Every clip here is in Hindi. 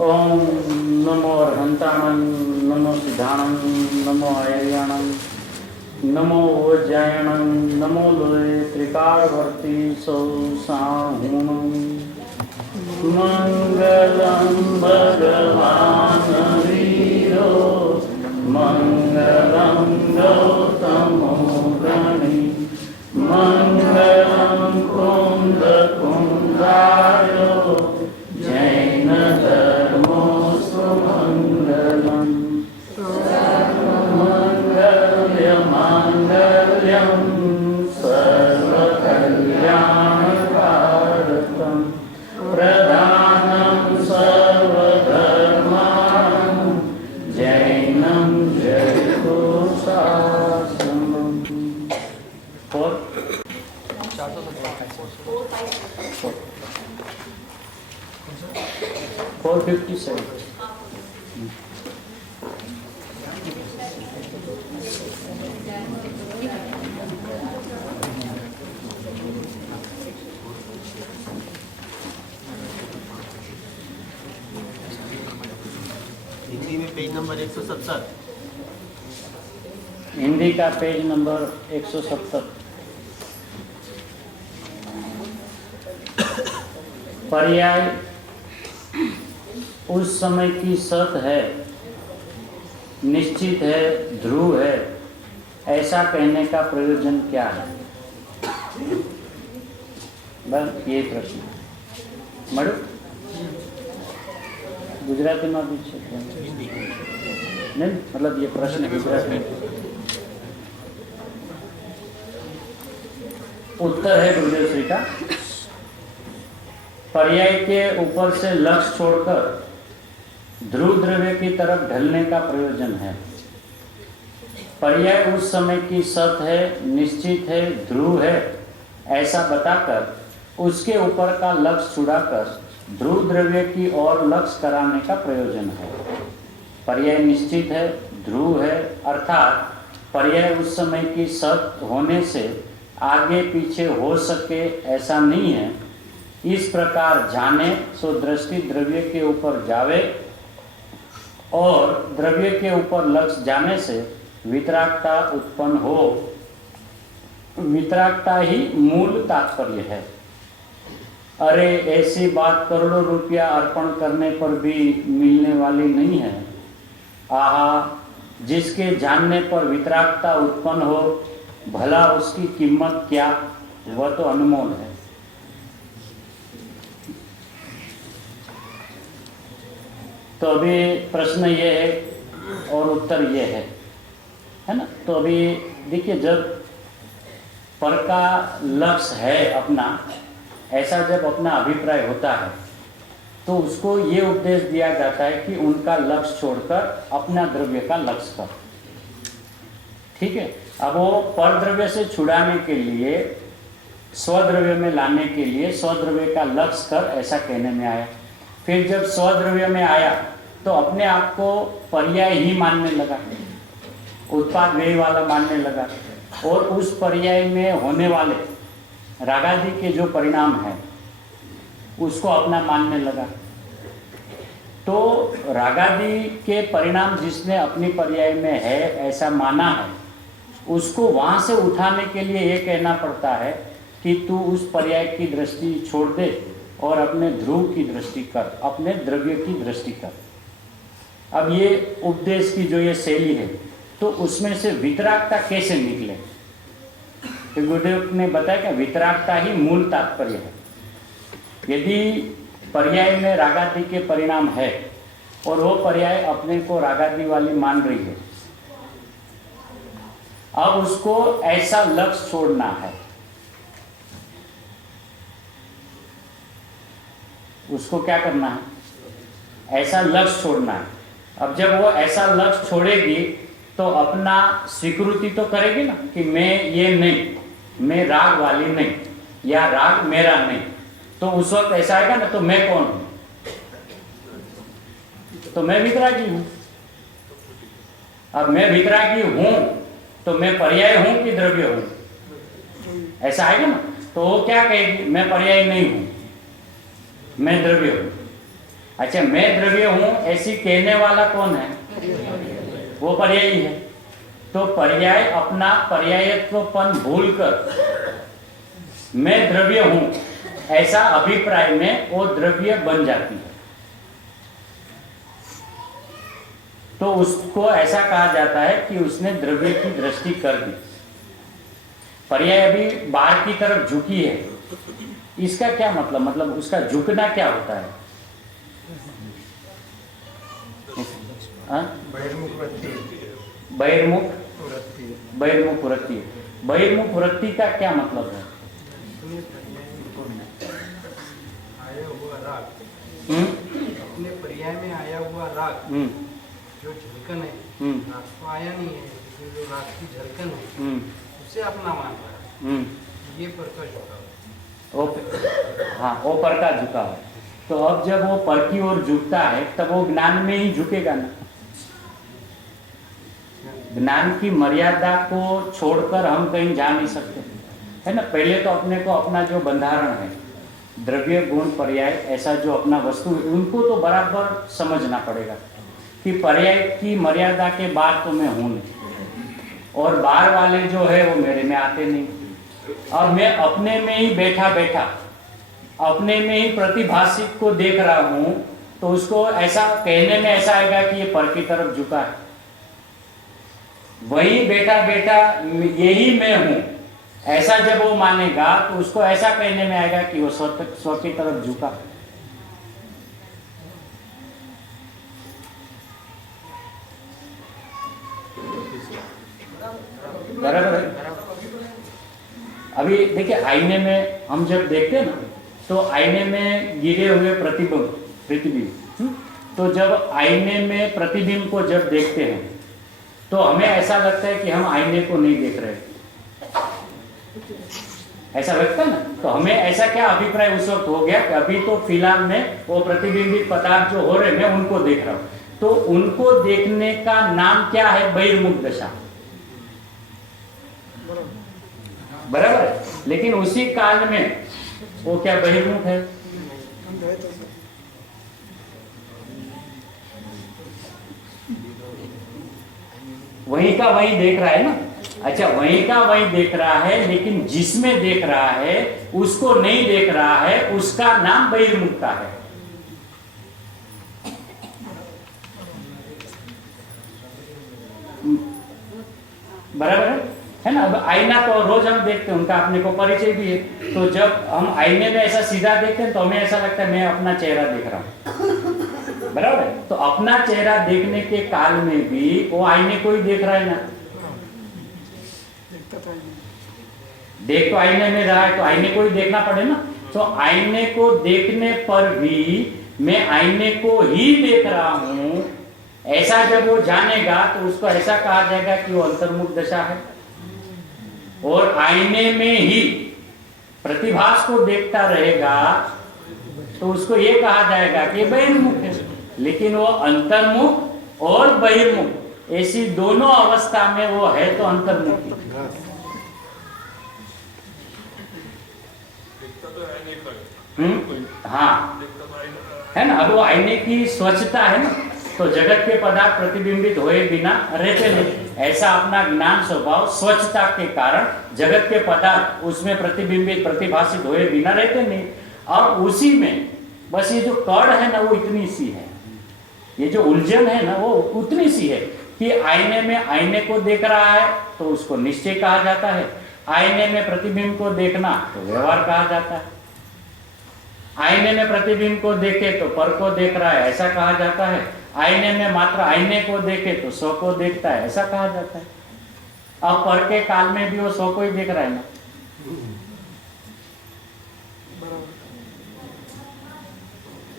ओम नमो अर्हंताणं, नमो सिद्धाणं, नमो आयर्याणं, नमो वज्रायणं, नमो लोये त्रिकालवर्ती सौ साहूणं। मंगलं भगवान् वीरो, मंगलं गौतमो गणे, मंगलं कुंदकुंदाय, जैन धर्मोऽस्तु मंगलम्। सर्वमंगलमांगल्यं सर्वकल्याणकारकं, प्रधानं सर्वधर्माणां, जैनं जयतु शासनम्। 457। हिंदी में पेज नंबर 170। हिंदी का पेज नंबर 170। पर्याय उस समय की सत है, निश्चित है, ध्रुव है, ऐसा कहने का प्रयोजन क्या है? बस ये प्रश्न मड़ू गुजराती में भी नहीं, मतलब ये प्रश्न गुजराती में। उत्तर है गुरुदेव श्री का, पर्याय के ऊपर से लक्ष्य छोड़कर ध्रुव द्रव्य की तरफ ढलने का प्रयोजन है। पर्याय उस समय की सत है, निश्चित है, ध्रुव है, ऐसा बताकर उसके ऊपर का लक्ष्य छुड़ाकर ध्रुव द्रव्य की ओर लक्ष्य कराने का प्रयोजन है। पर्याय निश्चित है, ध्रुव है, अर्थात पर्याय उस समय की सत होने से आगे पीछे हो सके ऐसा नहीं है। इस प्रकार जाने सो दृष्टि द्रव्य के ऊपर जावे और द्रव्य के ऊपर लक्ष्य जाने से वितरागता उत्पन्न हो। वितरागता ही मूल तात्पर्य है। अरे ऐसी बात करोड़ों रुपया अर्पण करने पर भी मिलने वाली नहीं है। आहा, जिसके जानने पर वितरागता उत्पन्न हो, भला उसकी कीमत क्या, वह तो अनमोल है। तो अभी प्रश्न ये है और उत्तर ये है ना। तो अभी देखिए, जब पर का लक्ष्य है अपना, ऐसा जब अपना अभिप्राय होता है तो उसको ये उपदेश दिया जाता है कि उनका लक्ष्य छोड़कर अपना द्रव्य का लक्ष्य कर। ठीक है। अब वो पर द्रव्य से छुड़ाने के लिए, स्वद्रव्य में लाने के लिए स्वद्रव्य का लक्ष्य कर, ऐसा कहने में आया। फिर जब स्वद्रव्य में आया तो अपने आप को पर्याय ही मानने लगा, उत्पाद व्यय वाला मानने लगा, और उस पर्याय में होने वाले रागादि के जो परिणाम है उसको अपना मानने लगा। तो रागादि के परिणाम जिसने अपनी पर्याय में है ऐसा माना है, उसको वहां से उठाने के लिए ये कहना पड़ता है कि तू उस पर्याय की दृष्टि छोड़ दे और अपने ध्रुव की दृष्टि कर, अपने द्रव्य की दृष्टि कर। अब ये उपदेश की जो ये शैली है, तो उसमें से वितरागता कैसे निकले? तो गुरुदेव ने बताया कि वितरागता ही मूल तात्पर्य है। यदि पर्याय में रागादि के परिणाम है और वो पर्याय अपने को रागादि वाली मान रही है, अब उसको ऐसा लक्ष्य छोड़ना है, उसको क्या करना है? ऐसा लक्ष्य छोड़ना है। अब जब वो ऐसा लक्ष्य छोड़ेगी तो अपना स्वीकृति तो करेगी ना कि मैं ये नहीं, मैं राग वाली नहीं, या राग मेरा नहीं। तो उस वक्त ऐसा आएगा ना, तो मैं कौन हूं? तो मैं वितरागी हूं। अब मैं वितरागी हूं तो मैं पर्याय हूं कि द्रव्य हूं? ऐसा आएगा ना। तो वो क्या कहेगी? मैं पर्याय नहीं हूं, मैं द्रव्य हूं। अच्छा, मैं द्रव्य हूं ऐसी कहने वाला कौन है? वो पर्यायी है। तो पर्याय अपना पर्यायत्वपन भूलकर मैं द्रव्य हूं ऐसा अभिप्राय में वो द्रव्य बन जाती है। तो उसको ऐसा कहा जाता है कि उसने द्रव्य की दृष्टि कर दी। पर्याय अभी बाहर की तरफ झुकी है, इसका क्या मतलब उसका झुकना क्या होता है? बहिर्मुख वृत्ति। बहिर्मुख वृत्ति। बहिर्मुख वृत्ति। बहिर्मुख वृत्ति का क्या मतलब है? आया हुआ राग, अपने पर्याय में आया हुआ राग जो झलकन है, राग तो आया नहीं है, लेकिन जो राग की झलकन है उसे अपना मान रहा है, ये पर का झुकाव। हाँ, वो पर का झुकाव है। तो अब जब वो पर की ओर झुकता है तब वो ज्ञान में ही झुकेगा ना। ज्ञान की मर्यादा को छोड़कर हम कहीं जा नहीं सकते, है ना। पहले तो अपने को अपना जो बंधारण है, द्रव्य गुण पर्याय, ऐसा जो अपना वस्तु, उनको तो बराबर समझना पड़ेगा कि पर्याय की मर्यादा के बाद तो मैं हूं नहीं, और बाहर वाले जो है वो मेरे में आते नहीं। और मैं अपने में ही बैठा बैठा अपने में ही प्रतिभाषित को देख रहा हूं, तो उसको ऐसा कहने में ऐसा आएगा कि ये पर की तरफ झुका है। वही बैठा बैठा यही मैं हूं ऐसा जब वो मानेगा तो उसको ऐसा कहने में आएगा कि वो स्व की तरफ झुका। बराबर है। अभी देखिए, आईने में हम जब देखते हैं ना, तो आईने में गिरे हुए प्रतिबिंब, तो जब आईने में प्रतिबिंब को जब देखते हैं तो हमें ऐसा लगता है कि हम आईने को नहीं देख रहे, ऐसा लगता है ना। तो हमें ऐसा क्या अभिप्राय उस वक्त हो गया कि अभी तो फिलहाल में वो प्रतिबिंबित पदार्थ जो हो रहे मैं उनको देख रहा हूं। तो उनको देखने का नाम क्या है? बहिर्मुख दशा, बराबर है। लेकिन उसी काल में वो क्या बहिर्मुख है? वहीं का वहीं देख रहा है ना। अच्छा, वहीं का वहीं देख रहा है, लेकिन जिसमें देख रहा है उसको नहीं देख रहा है, उसका नाम बहिर्मुखता है। बराबर है ना। अब आईना तो रोज हम देखते हैं, उनका अपने को परिचय भी है। तो जब हम आईने में ऐसा सीधा देखते हैं तो हमें ऐसा लगता है मैं अपना चेहरा देख रहा हूं, बराबर है। तो अपना चेहरा देखने के काल में भी वो आईने को ही देख रहा है ना। देख तो आईने में रहा है तो आईने को ही देखना पड़े ना। तो आईने को देखने पर भी मैं आईने को ही देख रहा हूं ऐसा जब वो जानेगा तो उसको ऐसा कहा जाएगा कि वो अंतर्मुख दशा है। और आईने में ही प्रतिभास को देखता रहेगा तो उसको ये कहा जाएगा कि बहिर्मुख है। लेकिन वो अंतर्मुख और बहिर्मुख ऐसी दोनों अवस्था में वो है तो अंतर्मुख। हाँ, है ना। अब वो आईने की स्वच्छता है ना, तो जगत के पदार्थ प्रतिबिंबित हुए बिना रहते नहीं। ऐसा अपना ज्ञान स्वभाव स्वच्छता के कारण जगत के पदार्थ उसमें प्रतिबिंबित प्रतिभाषित हुए बिना रहते नहीं। अब उसी में बस ये जो कड़ है ना वो इतनी सी है, ये जो उलझन है ना वो उतनी सी है कि आईने में आईने को देख रहा है तो उसको निश्चय कहा जाता है, आईने में प्रतिबिंब को देखना तो व्यवहार कहा जाता है, आईने में प्रतिबिंब को देखे तो पर को देख रहा है ऐसा कहा जाता है, आईने में मात्र आईने को देखे तो स्व को देखता है ऐसा कहा जाता है। अब पर के काल में भी वो स्व को ही देख रहा है ना।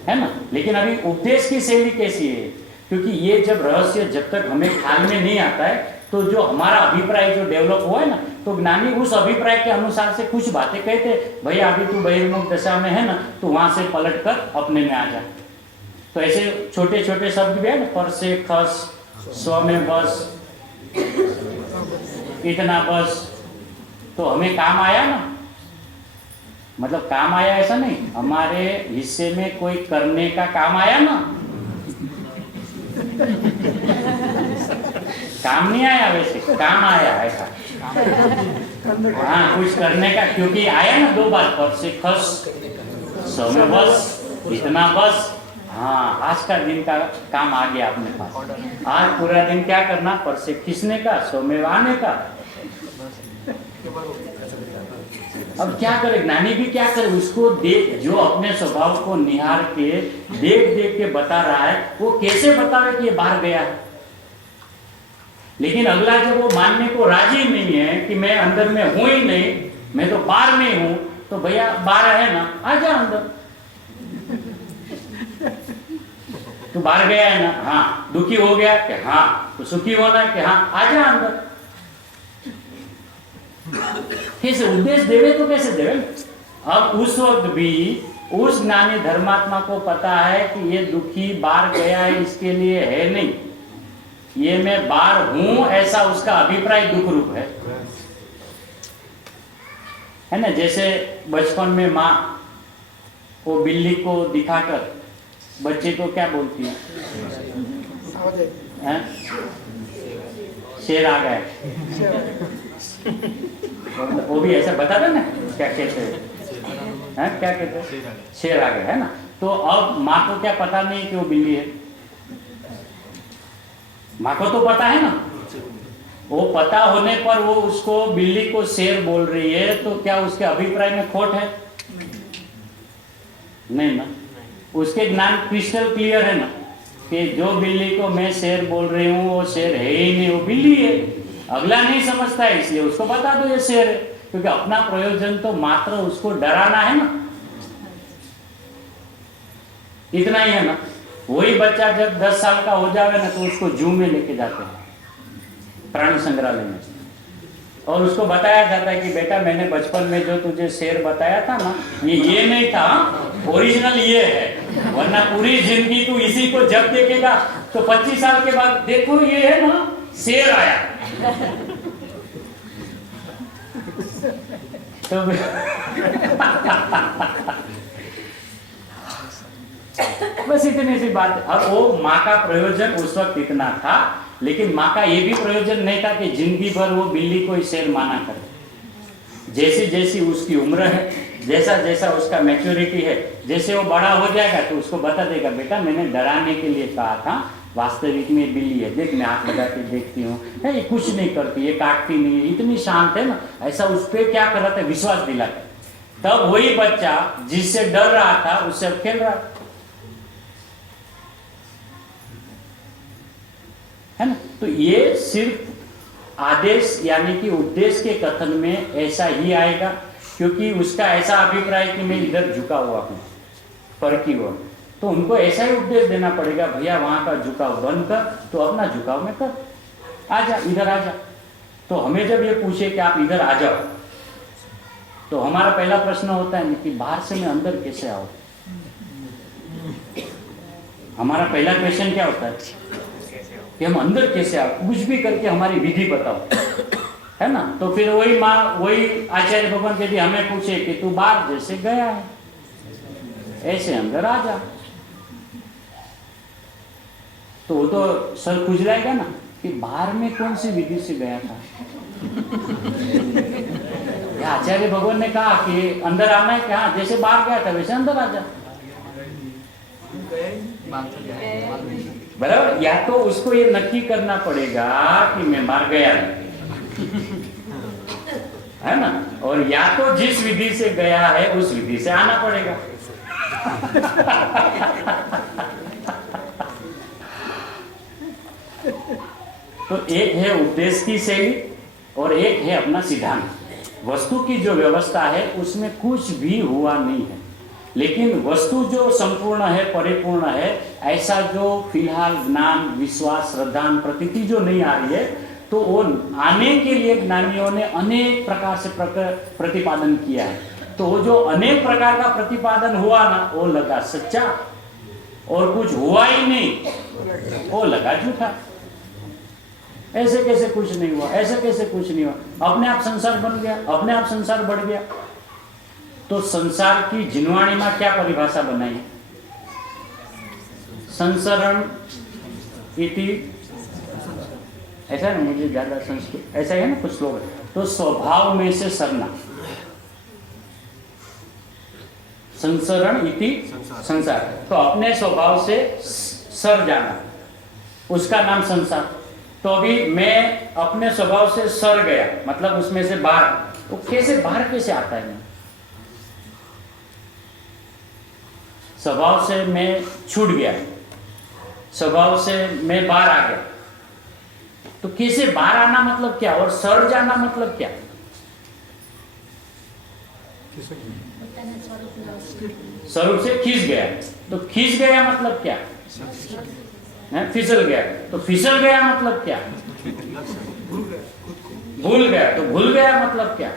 है ना। लेकिन अभी उपदेश की शैली कैसी है? क्योंकि ये जब रहस्य जब तक हमें ख्याल में नहीं आता है तो जो हमारा अभिप्राय जो डेवलप हुआ है ना, तो ज्ञानी उस अभिप्राय के अनुसार से कुछ बातें कहते, भैया अभी तू बहिर्मुख दशा में है ना, तो वहां से पलट कर अपने में आ जा। तो ऐसे छोटे छोटे शब्द भी है ना, पर से खस, स्व में बस, इतना बस, तो हमें काम आया ना। मतलब काम आया ऐसा नहीं, हमारे हिस्से में कोई करने का काम आया ना, काम नहीं आया, वैसे काम आया ऐसा। हाँ, कुछ करने का, क्योंकि आया ना 2 बार, पर से खस, सौ में बस, इतना बस। हाँ, आज का दिन का काम आ गया अपने पास। आज पूरा दिन क्या करना, पर से खींचने का, सौ में आने का। अब क्या करे ज्ञानी भी, क्या करे, उसको देख, जो अपने स्वभाव को निहार के देख देख के बता रहा है, वो कैसे बतावे कि ये बाहर गया है। लेकिन अगला जब वो मानने को राजी नहीं है कि मैं अंदर में हूं ही नहीं, मैं तो बाहर में हूं, तो भैया बाहर है ना, आजा अंदर। तू बाहर गया है ना, हाँ। दुखी हो गया कि हाँ, तो सुखी होना कि हाँ, आजा अंदर। कैसे उद्देश्य देवे तो कैसे देवे। अब उस वक्त भी उस ज्ञानी धर्मात्मा को पता है कि ये दुखी बाहर गया है, इसके लिए है नहीं, ये मैं बाहर हूं, ऐसा उसका अभिप्राय दुख रूप है ना। जैसे बचपन में माँ वो बिल्ली को दिखाकर बच्चे को क्या बोलती है? शेर आ गया। वो भी ऐसा बता दे ना, क्या कहते हैं, क्या कहते हैं, शेर आ गया, है ना। तो अब माँ को क्या पता नहीं कि वो बिल्ली है, माँ को तो पता है ना। वो पता होने पर वो उसको बिल्ली को शेर बोल रही है, तो क्या उसके अभिप्राय में खोट है? नहीं ना, उसके ज्ञान क्रिस्टल क्लियर है ना कि जो बिल्ली को मैं शेर बोल रही हूँ वो शेर है ही नहीं, वो बिल्ली है। अगला नहीं समझता है, इसलिए उसको बता दो ये शेर है, क्योंकि अपना प्रयोजन तो मात्र उसको डराना है ना, इतना ही है ना। वही बच्चा जब 10 साल का हो जावे ना, तो उसको जू में लेके जाते हैं, प्राणी संग्रहालय में, और उसको बताया जाता है कि बेटा मैंने बचपन में जो तुझे शेर बताया था ना, ये नहीं था, ओरिजिनल ये है, वरना पूरी जिंदगी तू इसी को जब देखेगा तो 25 साल के बाद देखो ये है ना शेर आया। तो बस इतनी सी बात। अब वो माँ का प्रयोजन उस वक्त इतना था, लेकिन माँ का ये भी प्रयोजन नहीं था कि जिंदगी भर वो बिल्ली को ही शेर माना करे। जैसी जैसी उसकी उम्र है, जैसा जैसा उसका मैच्योरिटी है, जैसे वो बड़ा हो जाएगा तो उसको बता देगा बेटा मैंने डराने के लिए कहा था, वास्तविक में बिल्ली है, देख मैं आंख लगा के देखती हूँ, ये कुछ नहीं करती, ये काटती नहीं, इतनी शांत है ना, ऐसा उस पर क्या कर रहा था, विश्वास दिलाता। तब वही बच्चा जिससे डर रहा था उससे अब खेल रहा है ना। तो ये सिर्फ आदेश यानी कि उपदेश के कथन में ऐसा ही आएगा, क्योंकि उसका ऐसा अभिप्राय कि मैं इधर झुका हुआ हूं पर की ओर, तो उनको ऐसा ही उपदेश देना पड़ेगा, भैया वहां का झुकाव बंद कर, तो अपना झुकाव में कर, आजा इधर आजा। तो हमें जब ये पूछे कि आप इधर आ जाओ, तो हमारा पहला प्रश्न होता है कि बाहर से मैं अंदर कैसे आऊं। हमारा पहला क्वेश्चन क्या होता है कि हम अंदर कैसे आओ, कुछ भी करके हमारी विधि बताओ, है ना। तो फिर वही माँ वही आचार्य भगवान यदि हमें पूछे कि तू बाहर जैसे गया है ऐसे अंदर आ जा, तो वो तो सर खुजलाएगा ना कि बाहर में कौन सी विधि से गया था। आचार्य भगवान ने कहा कि अंदर आना है, कि हाँ जैसे बाहर गया था वैसे अंदर आ जा, बराबर। या तो उसको ये नक्की करना पड़ेगा कि मैं बाहर गया नहीं, है ना, और या तो जिस विधि से गया है उस विधि से आना पड़ेगा। तो एक है उपदेश की शैली और एक है अपना सिद्धांत। वस्तु की जो व्यवस्था है उसमें कुछ भी हुआ नहीं है, लेकिन वस्तु जो संपूर्ण है, परिपूर्ण है, ऐसा जो फिलहाल ज्ञान, विश्वास, श्रद्धा, प्रतीति जो नहीं आ रही है, तो वो आने के लिए ज्ञानियों ने अनेक प्रकार से प्रतिपादन किया है। तो वो जो अनेक प्रकार का प्रतिपादन हुआ ना, वो लगा सच्चा, और कुछ हुआ ही नहीं वो लगा झूठा। ऐसे कैसे कुछ नहीं हुआ, ऐसे कैसे कुछ नहीं हुआ, अपने आप संसार बन गया, अपने आप संसार बढ़ गया। तो संसार की जिनवाणी में क्या परिभाषा बनाई? संसरण इति, ऐसा है ना, मुझे ज्यादा संस्कृत ऐसा है ना कुछ लोग, तो स्वभाव में से सरना, संसरण इति संसार, तो अपने स्वभाव से सर जाना, उसका नाम संसार। तो अभी मैं अपने स्वभाव से सर गया, मतलब उसमें से बाहर, तो कैसे बाहर कैसे आता है? स्वभाव से मैं छूट गया, स्वभाव से मैं बाहर आ गया, तो कैसे बाहर आना मतलब क्या, और सर जाना मतलब क्या? स्वरूप से खींच गया, तो खींच गया मतलब क्या है? फिसल गया, तो फिसल गया मतलब क्या? भूल गया, तो भूल गया मतलब क्या?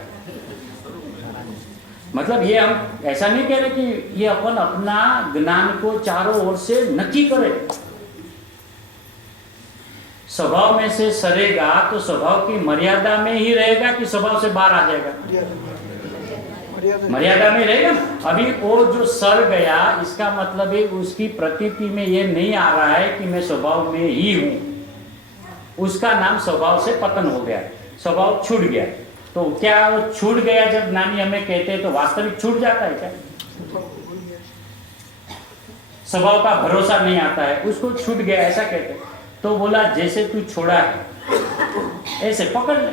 मतलब ये हम ऐसा नहीं कह रहे कि ये अपन अपना ज्ञान को चारों ओर से नक्की करे। स्वभाव में से सरेगा तो स्वभाव की मर्यादा में ही रहेगा कि स्वभाव से बाहर आ जाएगा? मर्यादा में रहेगा। अभी वो जो सर गया, इसका मतलब है उसकी प्रतीति में ये नहीं आ रहा है कि मैं स्वभाव में ही हूं, उसका नाम स्वभाव से पतन हो गया, स्वभाव छूट गया। तो क्या वो छूट गया जब ज्ञानी हमें कहते हैं तो वास्तविक छूट जाता है क्या? स्वभाव का भरोसा नहीं आता है, उसको छूट गया ऐसा कहते हैं। तो बोला जैसे तू छोड़ा है ऐसे पकड़ ले,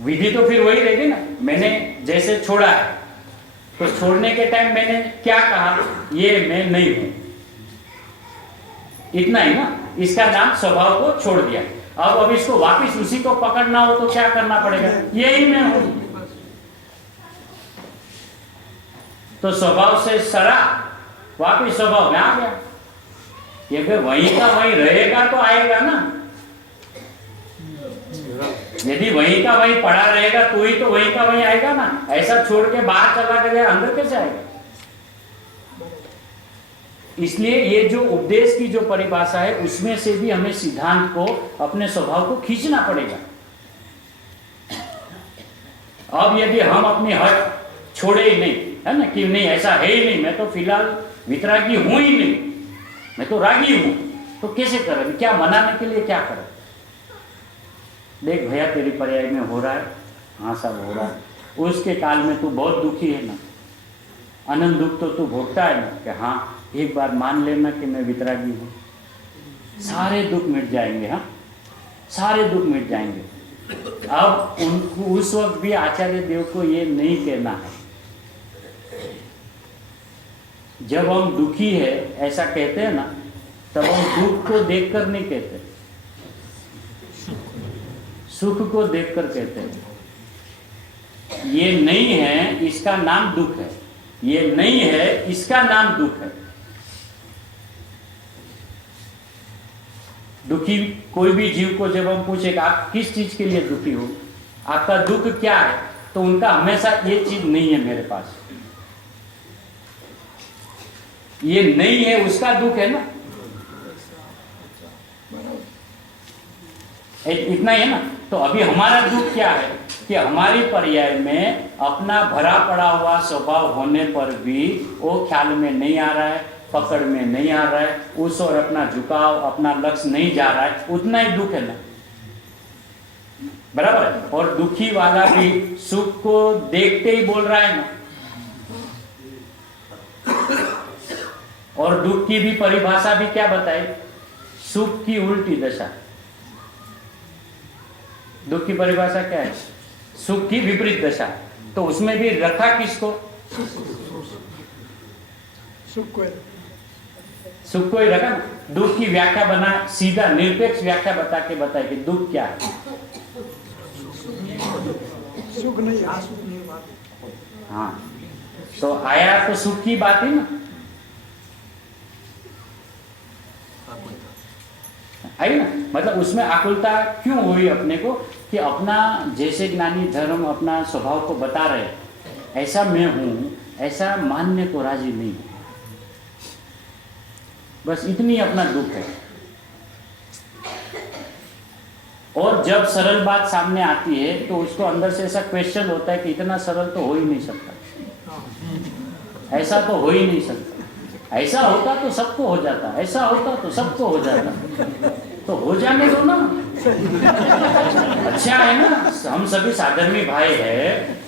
विधि तो फिर वही रहेगी ना। मैंने जैसे छोड़ा है, तो छोड़ने के टाइम मैंने क्या कहा? ये मैं नहीं हूं, इतना ही ना। इसका नाम स्वभाव को छोड़ दिया। अब इसको वापिस उसी को पकड़ना हो तो क्या करना पड़ेगा? यही मैं हूं। तो स्वभाव से सरा, वापिस स्वभाव में आ गया। ये फिर वहीं का वहीं रहेगा तो आएगा ना। यदि वहीं का वहीं पड़ा रहेगा तो ही तो वहीं का वहीं आएगा ना। ऐसा छोड़ के बाहर चला गया, अंदर कैसे आएगा? इसलिए ये जो उपदेश की जो परिभाषा है, उसमें से भी हमें सिद्धांत को, अपने स्वभाव को खींचना पड़ेगा। अब यदि हम अपनी हट छोड़े ही नहीं, है ना, कि नहीं ऐसा है ही नहीं, मैं तो फिलहाल वितरागी हूं ही नहीं, मैं तो रागी हूं, तो कैसे करें? क्या मनाने के लिए क्या करें? देख भैया तेरी पर्याय में हो रहा है, हाँ सब हो रहा है, उसके काल में तू बहुत दुखी है ना, अनंत दुख तो तू भोगता है ना, कि हाँ एक बार मान लेना कि मैं वितरागी हूं, सारे दुख मिट जाएंगे। हाँ, सारे दुख मिट जाएंगे। अब उनको उस वक्त भी आचार्य देव को ये नहीं कहना है। जब हम दुखी है ऐसा कहते हैं ना, तब हम दुख को देखकर नहीं कहते, सुख को देखकर कहते हैं। ये नहीं है इसका नाम दुख है, ये नहीं है इसका नाम दुख है। दुखी कोई भी जीव को जब हम पूछेगा आप किस चीज के लिए दुखी हो, आपका दुख क्या है, तो उनका हमेशा ये चीज नहीं है मेरे पास, ये नहीं है उसका दुख है ना, इतना ही है ना। तो अभी हमारा दुख क्या है कि हमारी पर्याय में अपना भरा पड़ा हुआ स्वभाव होने पर भी वो ख्याल में नहीं आ रहा है, पकड़ में नहीं आ रहा है, उस और अपना झुकाव, अपना लक्ष्य नहीं जा रहा है, उतना ही दुख है ना, बराबर है। और दुखी वाला भी सुख को देखते ही बोल रहा है ना। और दुख की भी परिभाषा भी क्या बताई? सुख की उल्टी दशा। दुख की परिभाषा क्या है? सुख की विपरीत दशा। तो उसमें भी रखा किसको? सुख को ही रखा ना। दुख की व्याख्या बना, सीधा निरपेक्ष व्याख्या बता के बताए कि दुख क्या है। सुख नहीं, सुख नहीं बात। हाँ, तो आया तो सुख की बात ही ना, आई ना। मतलब उसमें आकुलता क्यों हुई अपने को कि अपना जैसे ज्ञानी धर्म अपना स्वभाव को बता रहे, ऐसा मैं हूं, ऐसा मानने को राजी नहीं, बस इतनी अपना दुख है। और जब सरल बात सामने आती है तो उसको अंदर से ऐसा क्वेश्चन होता है कि इतना सरल तो हो ही नहीं सकता, ऐसा तो हो ही नहीं सकता, ऐसा होता तो सबको हो जाता, ऐसा होता तो सबको हो जाता, तो हो जाने दो ना। अच्छा है ना, हम सभी साधर्मी भाई है,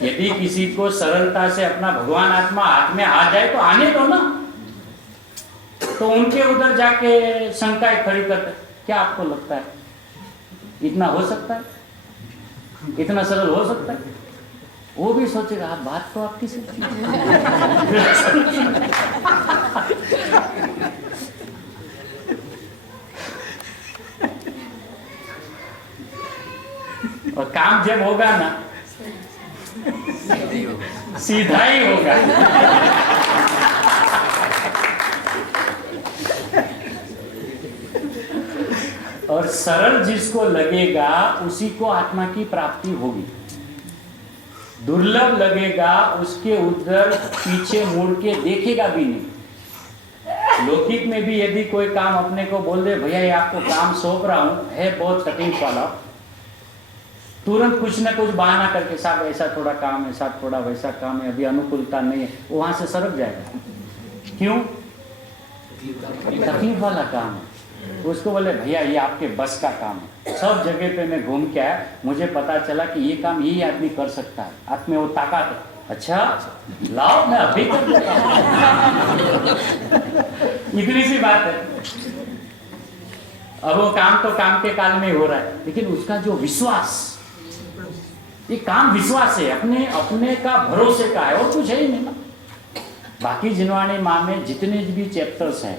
यदि किसी को सरलता से अपना भगवान आत्मा हाथ में आ जाए तो आने दो ना। तो उनके उधर जाके शंकाएं खड़ी करते, क्या आपको लगता है इतना हो सकता है, इतना सरल हो सकता है? वो भी सोचेगा आप बात तो आपकी सच्ची है। और काम जब होगा ना सीधा ही होगा। और सरल जिसको लगेगा उसी को आत्मा की प्राप्ति होगी, दुर्लभ लगेगा उसके उधर पीछे मुड़ के देखेगा भी नहीं। लौकिक में भी यदि कोई काम अपने को बोल दे, भैया ये आपको काम सौंप रहा हूं, है बहुत तकलीफ वाला, तुरंत कुछ ना कुछ बहाना करके, साहब ऐसा थोड़ा काम है, साहब थोड़ा वैसा काम है, अभी अनुकूलता नहीं है, वो वहां से सरक जाएगा। क्यों? तकलीफ वाला काम है। उसको बोले भैया ये आपके बस का काम है, सब जगह पे मैं घूम के आया, मुझे पता चला कि ये काम यही आदमी कर सकता है, आप में वो ताकत है। अच्छा लाओ मैं अभी कर देता हूं। इतनी सी बात है। अब वो काम तो काम के काल में हो रहा है, लेकिन उसका जो विश्वास, ये काम विश्वास है, अपने अपने का भरोसे का है, और कुछ है ही नहीं ना। बाकी जिनवाणी माँ में जितने भी चैप्टर्स हैं,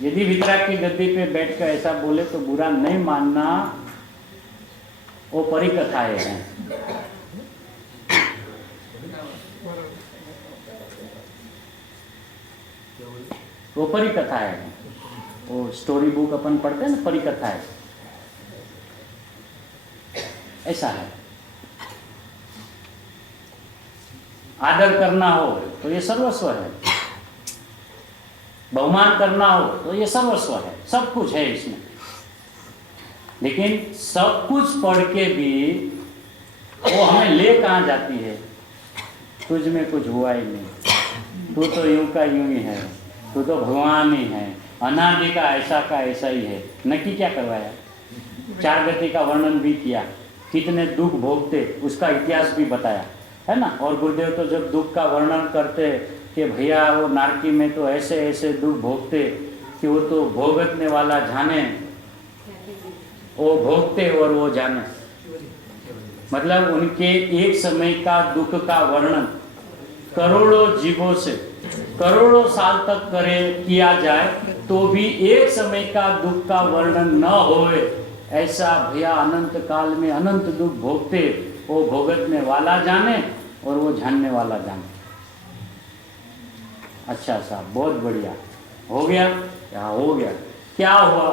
यदि वितराग की गद्दी पे बैठकर ऐसा बोले तो बुरा नहीं मानना, वो परिकथाएं हैं। वो परिकथाएं हैं, वो स्टोरी बुक अपन पढ़ते हैं ना, परिकथाएं, ऐसा है। आदर करना हो तो ये सर्वस्व है, बहुमान करना हो तो ये सर्वस्व है, सब कुछ है इसमें। लेकिन सब कुछ पढ़ के भी वो हमें ले कहाँ जाती है? तुझ में कुछ हुआ ही नहीं, तू तो यूं का यूं ही है, तू तो भगवान ही है, अनादि का ऐसा ही है। नक्की क्या करवाया? चार गति का वर्णन भी किया, कितने दुख भोगते उसका इतिहास भी बताया, है ना। और गुरुदेव तो जब दुख का वर्णन करते कि भैया वो नारकी में तो ऐसे ऐसे दुख भोगते कि वो तो भोगतने वाला जाने, वो भोगते और वो जाने। मतलब उनके एक समय का दुख का वर्णन करोड़ों जीवों से करोड़ों साल तक किया जाए तो भी एक समय का दुख का वर्णन न होए, ऐसा भैया अनंत काल में अनंत दुख भोगते, वो भोगतने वाला जाने और वो जानने वाला जाने। अच्छा साहब बहुत बढ़िया, हो गया? क्या हो गया? क्या हुआ?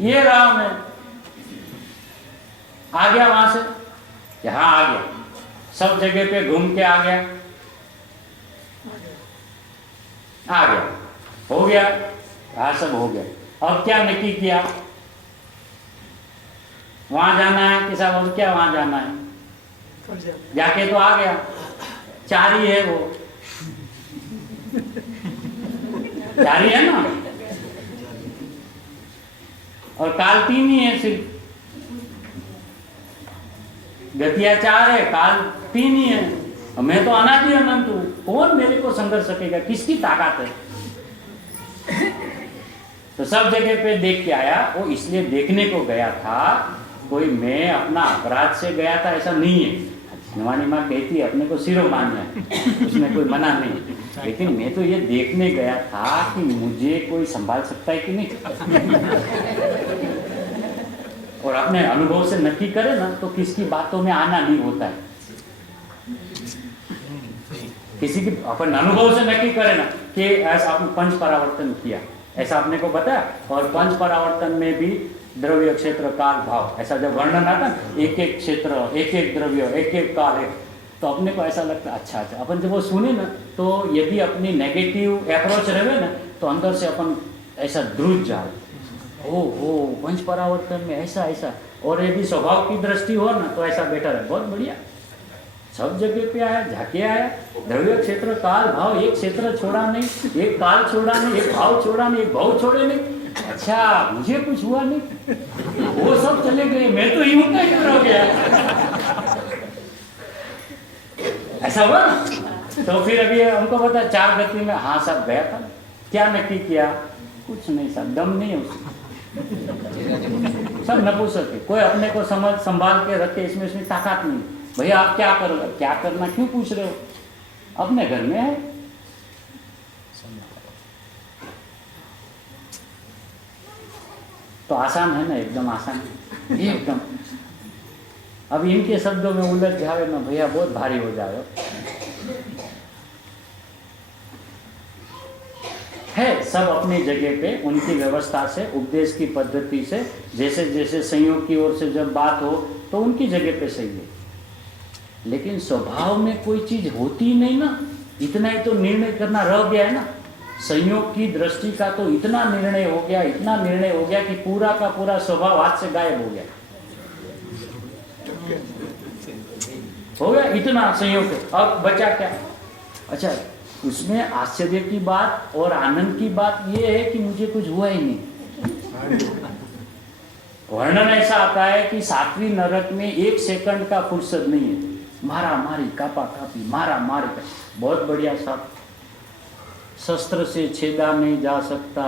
ये रहा मैं, आ गया वहां से, यहां आ गया, सब जगह पे घूम के आ गया, हो गया, हाँ सब हो गया। अब क्या नक्की किया? वहां जाना है कि साहब अब क्या वहां जाना है? जाके तो आ गया, चार ही है वो, चार ही है ना, और काल तीन ही है, सिर्फ गतिया चार है, काल तीन ही है। मैं तो अनादि अनंत हूं, कौन मेरे को संघर्ष सकेगा? किसकी ताकत है? तो सब जगह पे देख के आया। वो इसलिए देखने को गया था, कोई मैं अपना अपराध से गया था ऐसा नहीं है। नवानी माँ कहती है अपने को सिरों मानना है, उसमें कोई मना नहीं, लेकिन मैं तो ये देखने गया था कि मुझे कोई संभाल सकता है कि नहीं। और अपने अनुभव से नक्की करे ना तो किसकी बातों में आना नहीं होता है। किसी की अपन अनुभव से नक्की करे ना कि ऐसा आपने पंच परावर्तन किया, ऐसा आपने को बताया। और पंच परावर्तन में भी द्रव्य, क्षेत्र, काल, भाव, ऐसा जब वर्णन आता है, एक एक क्षेत्र, एक एक द्रव्य, एक एक काल है, तो अपने को ऐसा लगता है अच्छा अच्छा। अपन जब वो सुने ना तो यदि अपनी नेगेटिव अप्रोच रहे ना तो अंदर से अपन ऐसा ध्रुज जाए, ओहो पंच परावर्तन में ऐसा ऐसा, और ये भी स्वभाव की दृष्टि हो ना तो ऐसा बेटर है, बहुत बढ़िया। सब जगह पे आया, झाके आया, द्रव्य क्षेत्र काल भाव, एक क्षेत्र छोड़ा नहीं, एक काल छोड़ा नहीं, एक भाव छोड़ा नहीं, एक भाव छोड़े नहीं। अच्छा मुझे कुछ हुआ नहीं, वो सब चले गए, मैं तो यूं का यूं रह गया। ऐसा हुआ ना? तो फिर अभी हमको पता 4 गति में, हाँ साहब गया था, क्या नक्की किया? कुछ नहीं साहब, दम नहीं है उसमें, सब नपुंसक है, कोई अपने को समझ संभाल के रखे, इसमें ताकत नहीं। भैया आप क्या करोगे? क्या करना क्यों पूछ रहे हो? अपने घर में है। तो आसान है ना, एकदम आसान है, एकदम। अब इनके शब्दों में उलझ जावे ना भैया, बहुत भारी हो जाए। है सब अपनी जगह पे, उनकी व्यवस्था से, उपदेश की पद्धति से, जैसे जैसे संयोग की ओर से जब बात हो तो उनकी जगह पे सही है। लेकिन स्वभाव में कोई चीज होती नहीं ना, इतना ही तो निर्णय करना रह गया है ना। संयोग की दृष्टि का तो इतना निर्णय हो गया, इतना निर्णय हो गया कि पूरा का पूरा स्वभाव हाथ से गायब हो गया, हो गया इतना संयोग है। अब बचा क्या? अच्छा उसमें आश्चर्य की बात और आनंद की बात यह है कि मुझे कुछ हुआ ही नहीं। वर्णन ऐसा आता है कि 7वीं नरक में 1 सेकंड का फुर्सत नहीं है, मारा मारी, कापा कापी, मारा मारी। बहुत बढ़िया साहब, शस्त्र से छेदा नहीं जा सकता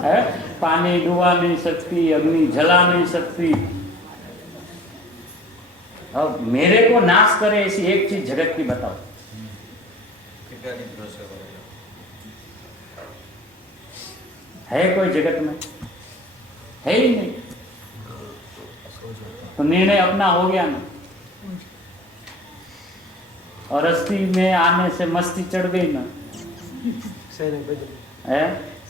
है, पानी डुबा नहीं सकती, अग्नि जला नहीं सकती। अब मेरे को नाश करे ऐसी एक चीज जगत की बताओ। है कोई जगत में? है ही नहीं। तो निर्णय अपना हो गया ना, और अस्थि में आने से मस्ती चढ़ गई ना। सही नहीं बज रही है,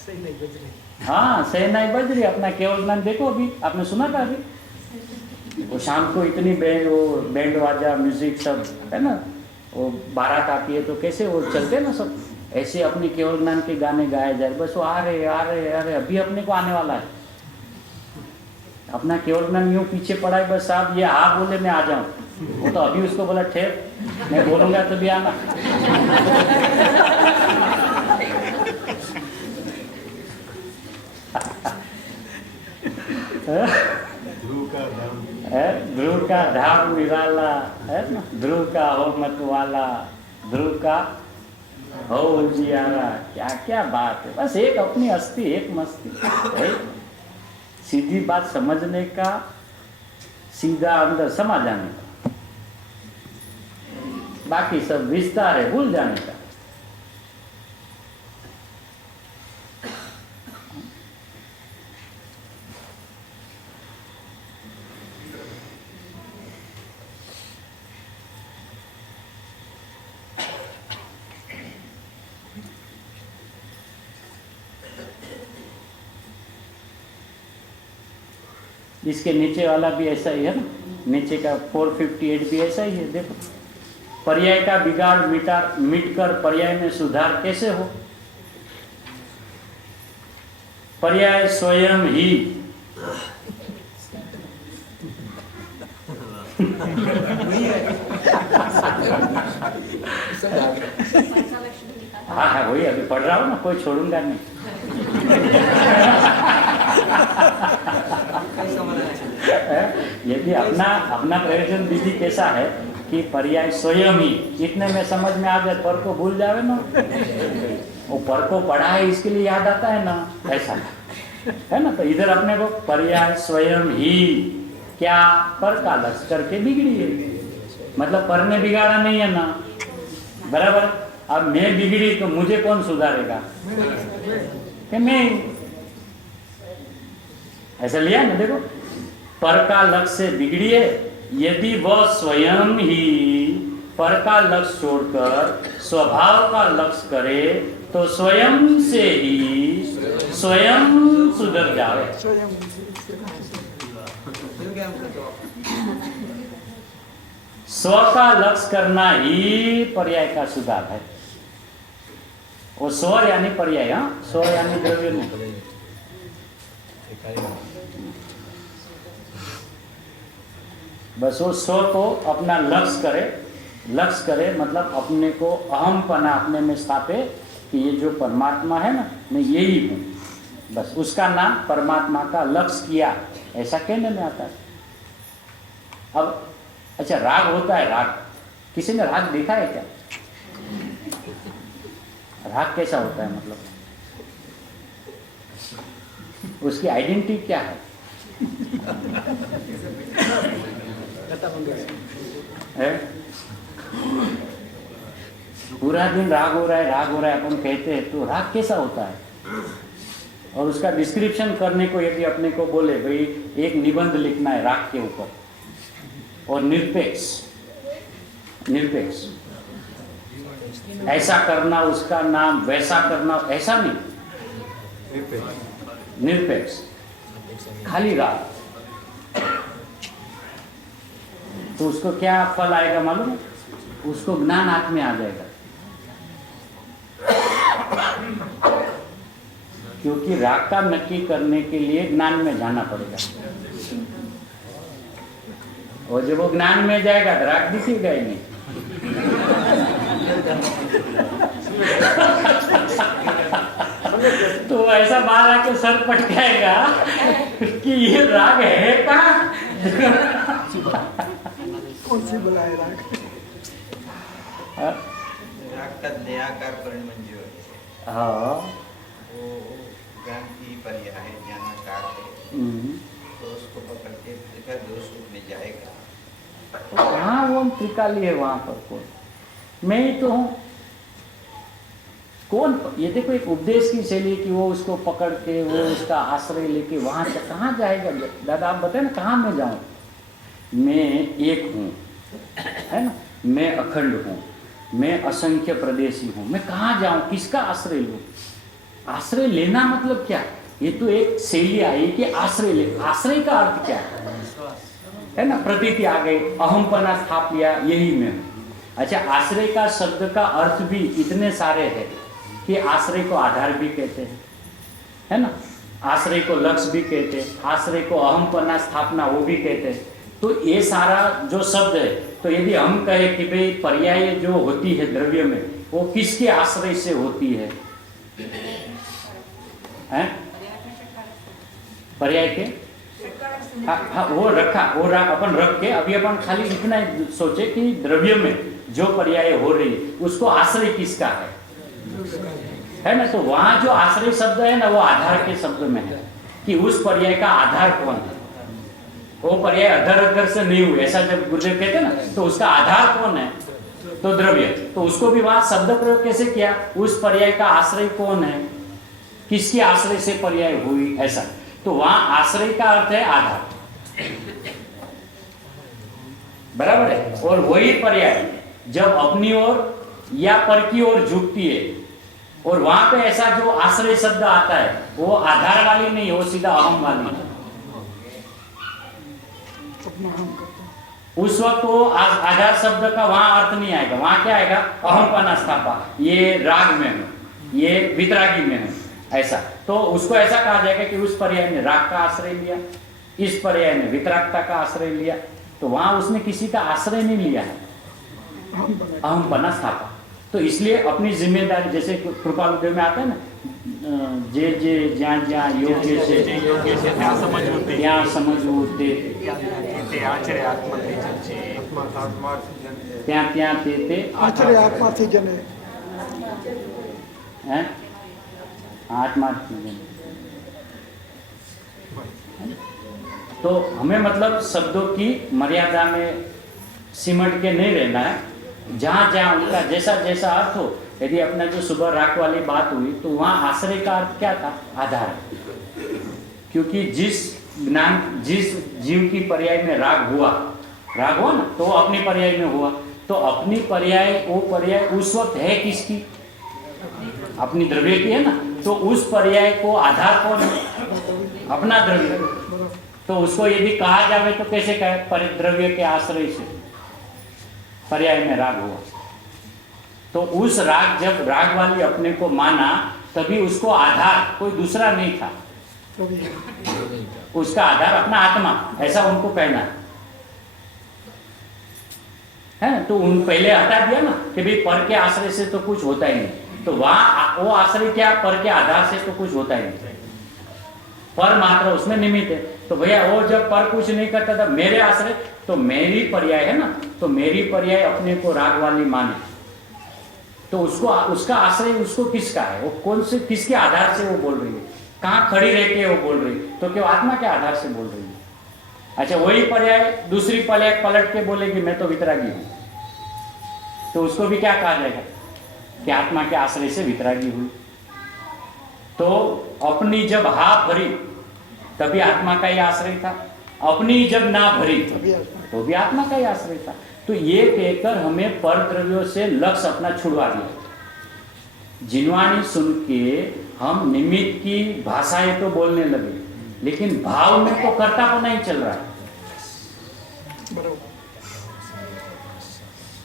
सही नहीं बज रही। हाँ सहनाई बज रही। अपना केवल ज्ञान देखो, अभी आपने सुना था अभी वो शाम को इतनी बैंड वाजा म्यूजिक सब है ना, वो बारात आती है तो कैसे वो चलते ना सब, ऐसे अपने केवल ज्ञान के गाने गाए जाए। बस वो आ रहे अभी अपने को आने वाला है। अपना केवल ज्ञान यूं पीछे पड़ा है, बस साहब ये हाँ बोले मैं आ जाऊं। वो तो अभी उसको बोला ठहर, मैं बोलूंगा तभी आना। ध्रुव का धाम निराला है ना, ध्रुव का हो मत वाला, ध्रुव का हो उजियारा। क्या क्या बात है, बस एक अपनी अस्थि, एक मस्ती है। सीधी बात समझने का, सीधा अंदर समा जाने का, बाकी सब विस्तार है भूल जाने का। इसके नीचे वाला भी ऐसा ही है ना, नीचे का 458 भी ऐसा ही है। देखो, पर्याय का बिगाड़ मिटकर पर्याय में सुधार कैसे हो? पर्याय स्वयं ही हाँ वही अभी पढ़ रहा हूँ ना, कोई छोड़ूंगा नहीं। यदि अपना प्रयोजन विधि कैसा है कि पर्याय स्वयं ही, इतने में समझ में आ जाए, पर को भूल जावे ना, वो पर को पढ़ा है इसके लिए याद आता है ना, ऐसा है ना। तो इधर अपने को पर्याय स्वयं ही क्या, पर का लक्ष्य करके बिगड़ी है, मतलब पर ने बिगाड़ा नहीं है ना, बराबर। अब मैं बिगड़ी तो मुझे कौन सुधारेगा? कि मैं, ऐसा लिया ना। देखो, पर का लक्ष्य से बिगड़ी है, यदि वह स्वयं ही पर का लक्ष्य छोड़कर स्वभाव का लक्ष्य करे तो स्वयं से ही स्वयं सुधर जाए। स्व का लक्ष्य करना ही पर्याय का सुधार है। वो स्वर यानी पर्याय, हाँ, स्वर यानी द्रव्य नहीं। बस वो स्व को अपना लक्ष्य करे मतलब अपने को अहमपना अपने में स्थापे कि ये जो परमात्मा है ना, मैं यही हूँ। बस उसका नाम परमात्मा का लक्ष्य किया, ऐसा कहने में आता है। अब अच्छा, राग होता है, राग किसी ने राग देखा है क्या? राग कैसा होता है, मतलब उसकी आइडेंटिटी क्या है? पूरा दिन राग हो रहा है अपन कहते हैं, तो राग कैसा होता है? और उसका डिस्क्रिप्शन करने को यदि अपने को बोले भाई एक निबंध लिखना है राग के ऊपर, और निरपेक्ष ऐसा करना, उसका नाम वैसा करना, ऐसा नहीं, निरपेक्ष खाली राग, तो उसको क्या फल आएगा मालूम है? उसको ज्ञान हाथ में आ जाएगा, क्योंकि राग का नक्की करने के लिए ज्ञान में जाना पड़ेगा, और जब वो ज्ञान में जाएगा तो राग दिखेगा ही नहीं। तो ऐसा बाहर आके सर पटकाएगा कि ये राग है कहाँ? कौन सी बुलाए राग? राग का निराकार परिमंजू है। हाँ, वो ज्ञान की पर्याय है, ज्ञानाकार है, तो उसको पकड़ के त्रिका दोष रूप में जाएगा। तो कहाँ वो त्रिकाली है वहां पर? कौन? मैं ही तो हूँ। कौन? ये देखो एक उपदेश की शैली कि वो उसको पकड़ के वो उसका आश्रय लेके वहां से कहाँ जाएगा? दादा आप बताए ना, कहाँ मैं जाऊं? मैं एक हूँ, है ना, मैं अखंड हूँ, मैं असंख्य प्रदेशी हूँ, मैं कहाँ जाऊं? किसका आश्रय लूं? आश्रय लेना मतलब क्या? ये तो एक शैली आई कि आश्रय ले। आश्रय का अर्थ क्या है ना? प्रतीति आ गई, अहमपना स्थाप लिया, यही मैं हूँ। अच्छा, आश्रय का शब्द का अर्थ भी इतने सारे हैं कि आश्रय को आधार भी कहते हैं, है ना, आश्रय को लक्ष्य भी कहते हैं, आश्रय को अहमपना स्थापना वो भी कहते हैं। तो ये सारा जो शब्द है, तो यदि हम कहें कि भाई पर्याय जो होती है द्रव्य में, वो किसके आश्रय से होती है? हैं? पर्याय के हाँ, वो रखा, अपन रख के अभी अपन खाली इतना सोचे कि द्रव्य में जो पर्याय हो रही है उसको आश्रय किसका है ना? तो वहां जो आश्रय शब्द है ना, वो आधार के शब्द में है कि उस पर्याय का आधार कौन है। वो पर्याय अधर से नहीं हुए, ऐसा जब गुरुदेव कहते ना, तो उसका आधार कौन है? तो द्रव्य। तो उसको भी वहां शब्द प्रयोग कैसे किया? उस पर्याय का आश्रय कौन है, किसके आश्रय से पर्याय हुई, ऐसा। तो वहां आश्रय का अर्थ है आधार, बराबर है। और वही पर्याय जब अपनी ओर या पर की ओर झुकती है, और वहां पे ऐसा जो आश्रय शब्द आता है वो आधार वाली नहीं, वो सीधा अहम वाली है। उस वक्त वो आधार शब्द का वहां अर्थ नहीं आएगा, वहां क्या आएगा? अहमपना स्थापा, ये राग में हूं, ये वितरागी में हूं, ऐसा। तो उसको ऐसा कहा जाएगा कि उस पर्याय ने राग का आश्रय लिया, इस पर्याय ने वितरागता का आश्रय लिया। तो वहां उसने किसी का आश्रय नहीं लिया है, अहमपना स्थापा। तो इसलिए अपनी जिम्मेदारी, जैसे कृपालुदेव में आता है ना, जे जे ज्या ज्या योग्य से ત્યાં સમજવું તે ત્યાં તે આચરે આત્માથી જને हैं आत्मार्थी जने। तो हमें मतलब शब्दों की मर्यादा में सिमट के नहीं रहना है, जहां जहां उनका जैसा जैसा अर्थ हो। यदि अपना जो सुबह राख वाली बात हुई, तो वहां आश्रय का अर्थ क्या था? आधार। क्योंकि जिस ज्ञान, जिस जीव की पर्याय में राग हुआ ना, तो अपनी पर्याय में हुआ। तो अपनी पर्याय, वो पर्याय उस वक्त है किसकी? अपनी द्रव्य की है ना। तो उस पर्याय को आधार कौन है? अपना द्रव्य। तो उसको यदि कहा जाए तो कैसे कहे? परिद्रव्य के आश्रय से पर्याय में राग हुआ। तो उस राग, जब राग वाली अपने को माना, तभी उसको आधार कोई दूसरा नहीं था, उसका आधार अपना आत्मा, ऐसा उनको कहना है। तो उन पहले हटा दिया ना कि भाई पर के आश्रय से तो कुछ होता ही नहीं, तो वहां वो आश्रय क्या, पर के आधार से तो कुछ होता ही नहीं, पर मात्र उसमें निमित्त है। तो भैया वो जब पर कुछ नहीं करता था, मेरे आश्रय, तो मेरी पर्याय है ना, तो मेरी पर्याय अपने को राग वाली माने, तो उसको उसका आश्रय उसको किसका है, वो कौन से किसके आधार से वो बोल रही है, कहाँ खड़ी रह के वो बोल रही है, तो क्यों आत्मा के आधार से बोल रही है। अच्छा, वही पर्याय दूसरी पर्याय पलट के बोलेगी मैं तो वितरागी हूं, तो उसको भी क्या कहा जाएगा कि आत्मा के आश्रय से वितरागी हुई। तो अपनी जब हा भरी तभी आत्मा का ही आश्रय था, अपनी जब ना भरी तो भी आत्मा का ही आश्रय था। तो ये कहकर हमें पर द्रव्यों से लक्ष्य अपना छुड़वा दिया। जिनवाणी सुन के हम निमित्त की भाषाएं तो बोलने लगे, लेकिन भाव में तो कर्तापना ही चल रहा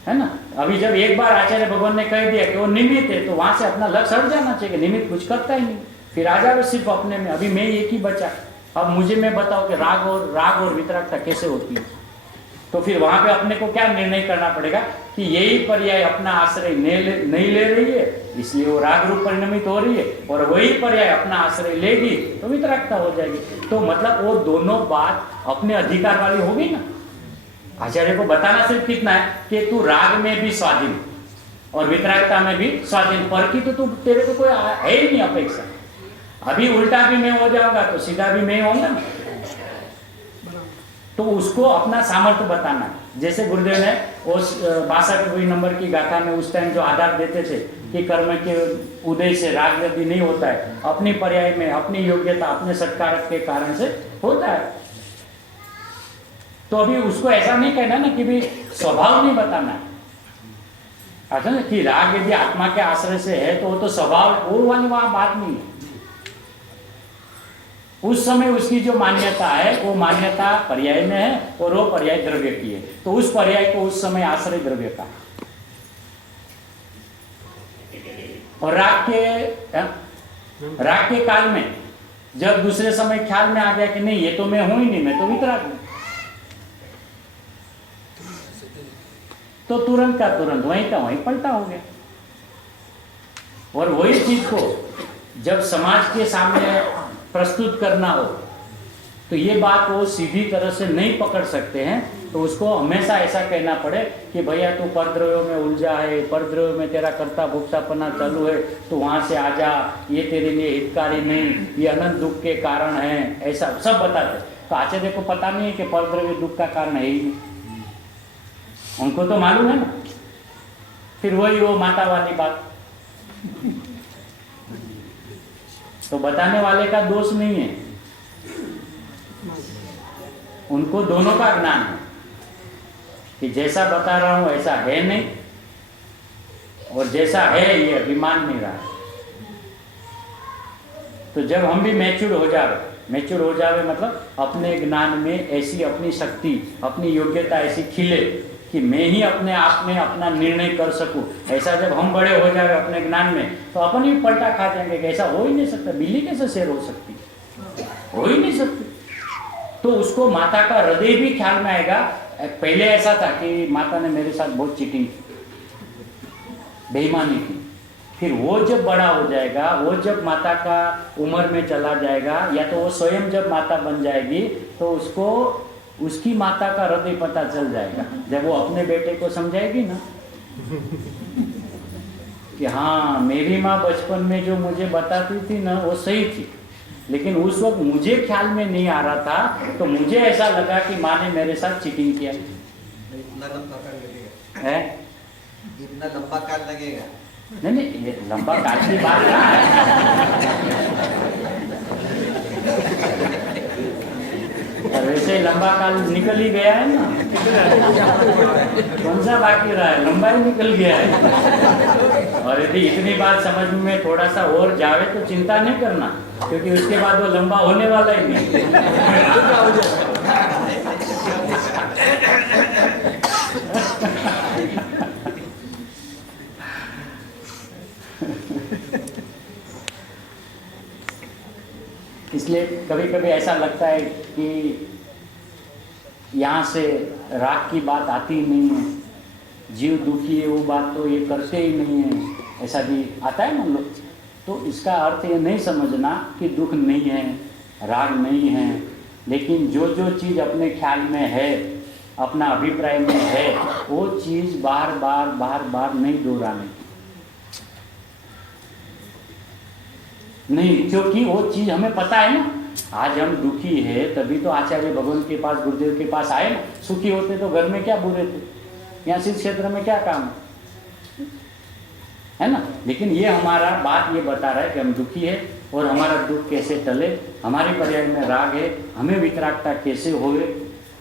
है ना। अभी जब एक बार आचार्य भगवान ने कह दिया कि वो निमित्त है, तो वहां से अपना लक्ष्य हट जाना चाहिए, निमित्त कुछ करता ही नहीं, फिर आ जाओ सिर्फ अपने में। अभी मैं एक ही बचा, अब मुझे मैं बताओ कि राग और वितरागता कैसे होती है, तो फिर वहां पे अपने को क्या निर्णय करना पड़ेगा कि यही पर्याय अपना आश्रय नहीं ले रही है, इसलिए वो राग रूप परिणमित हो रही है, और वही पर्याय अपना आश्रय लेगी तो वितरागता हो जाएगी। तो मतलब वो दोनों बात अपने अधिकार वाली होगी ना। आचार्य को बताना सिर्फ कितना है कि तू राग में भी स्वाधीन और वितरागता में भी स्वाधीन, पर की तो तू तेरे को कोई है ही नहीं अपेक्षा। अभी उल्टा भी मैं हो जाऊंगा तो सीधा भी मैं होऊंगा ना, तो उसको अपना सामर्थ्य बताना। जैसे गुरुदेव ने उस 62 नंबर की गाथा में उस टाइम जो आधार देते थे कि कर्म के उदय से राग यदि नहीं होता है, अपनी पर्याय में अपनी योग्यता अपने सत्कारक के कारण से होता है। तो अभी उसको ऐसा नहीं कहना ना कि भी स्वभाव नहीं बताना है, अच्छा ना, कि राग यदि आत्मा के आश्रय से है तो वो तो स्वभाव, वो वाली वहां बात नहीं है। उस समय उसकी जो मान्यता है वो मान्यता पर्याय में है और वो पर्याय द्रव्य की है, तो उस पर्याय को उस समय आश्रय द्रव्य का। और राग के काल में जब दूसरे समय ख्याल में आ गया कि नहीं ये तो मैं हूं ही नहीं, मैं तो वितराग हूं, तो तुरंत का तुरंत वहीं का वहीं पलटा हो गया। और वही चीज को जब समाज के सामने प्रस्तुत करना हो तो ये बात वो सीधी तरह से नहीं पकड़ सकते हैं, तो उसको हमेशा ऐसा कहना पड़े कि भैया तू परद्रव्यों में उलझा है, परद्रव्यों में तेरा कर्ता भोक्तापना चालू है, तो वहां से आजा, ये तेरे लिए हितकारी नहीं, ये अनंत दुख के कारण है, ऐसा सब बताते। तो आचार्य को पता नहीं है कि परद्रव्य दुख का कारण है ही नहीं, उनको तो मालूम है ना। फिर वही वो माता वाली बात, तो बताने वाले का दोष नहीं है, उनको दोनों का ज्ञान है कि जैसा बता रहा हूं ऐसा है नहीं, और जैसा है ये अभिमान नहीं रहा। तो जब हम भी मैच्योर हो जावे मतलब अपने ज्ञान में ऐसी अपनी शक्ति अपनी योग्यता ऐसी खिले कि मैं ही अपने आप में अपना निर्णय कर सकूं, ऐसा जब हम बड़े हो जाए अपने ज्ञान में, तो अपन ही पलटा खा जाएंगे कि ऐसा हो ही नहीं सकता, बिल्ली कैसे शेर हो सकती, हो ही नहीं सकती। तो उसको माता का हृदय भी ख्याल में आएगा। पहले ऐसा था कि माता ने मेरे साथ बहुत चीटिंग बेईमानी की, फिर वो जब बड़ा हो जाएगा, वो जब माता का उम्र में चला जाएगा, या तो वो स्वयं जब माता बन जाएगी, तो उसको उसकी माता का हृदय पता चल जाएगा। जब वो अपने बेटे को समझाएगी ना कि हाँ मेरी माँ बचपन में जो मुझे बताती थी ना वो सही थी, लेकिन उस वक्त मुझे ख्याल में नहीं आ रहा था, तो मुझे ऐसा लगा कि माँ ने मेरे साथ चीटिंग किया। इतना लंबा काल लगेगा है? इतना लंबा काल लगेगा? नहीं, ये लंबा काल की बात कहाँ है। और वैसे लंबा काल निकल ही गया है ना, कौन सा बाकी रहा है, लंबा ही निकल गया है। और यदि इतनी बात समझ में थोड़ा सा और जावे तो चिंता नहीं करना, क्योंकि उसके बाद वो लंबा होने वाला ही नहीं। इसलिए कभी कभी ऐसा लगता है कि यहाँ से राग की बात आती ही नहीं है, जीव दुखी है वो बात तो ये करते ही नहीं है, ऐसा भी आता है ना लोग। तो इसका अर्थ ये नहीं समझना कि दुख नहीं है, राग नहीं है, लेकिन जो जो चीज़ अपने ख्याल में है, अपना अभिप्राय में है, वो चीज़ बार बार नहीं दोहराने नहीं, क्योंकि वो चीज़ हमें पता है ना। आज हम दुखी है तभी तो आचार्य भगवान के पास, गुरुदेव के पास आए ना। सुखी होते तो घर में क्या बुरे थे, यहाँ सिर्फ क्षेत्र में क्या काम है ना। लेकिन ये हमारा बात ये बता रहा है कि हम दुखी है और हमारा दुख कैसे टले, हमारे पर्याय में राग है, हमें वितरागता कैसे होवे।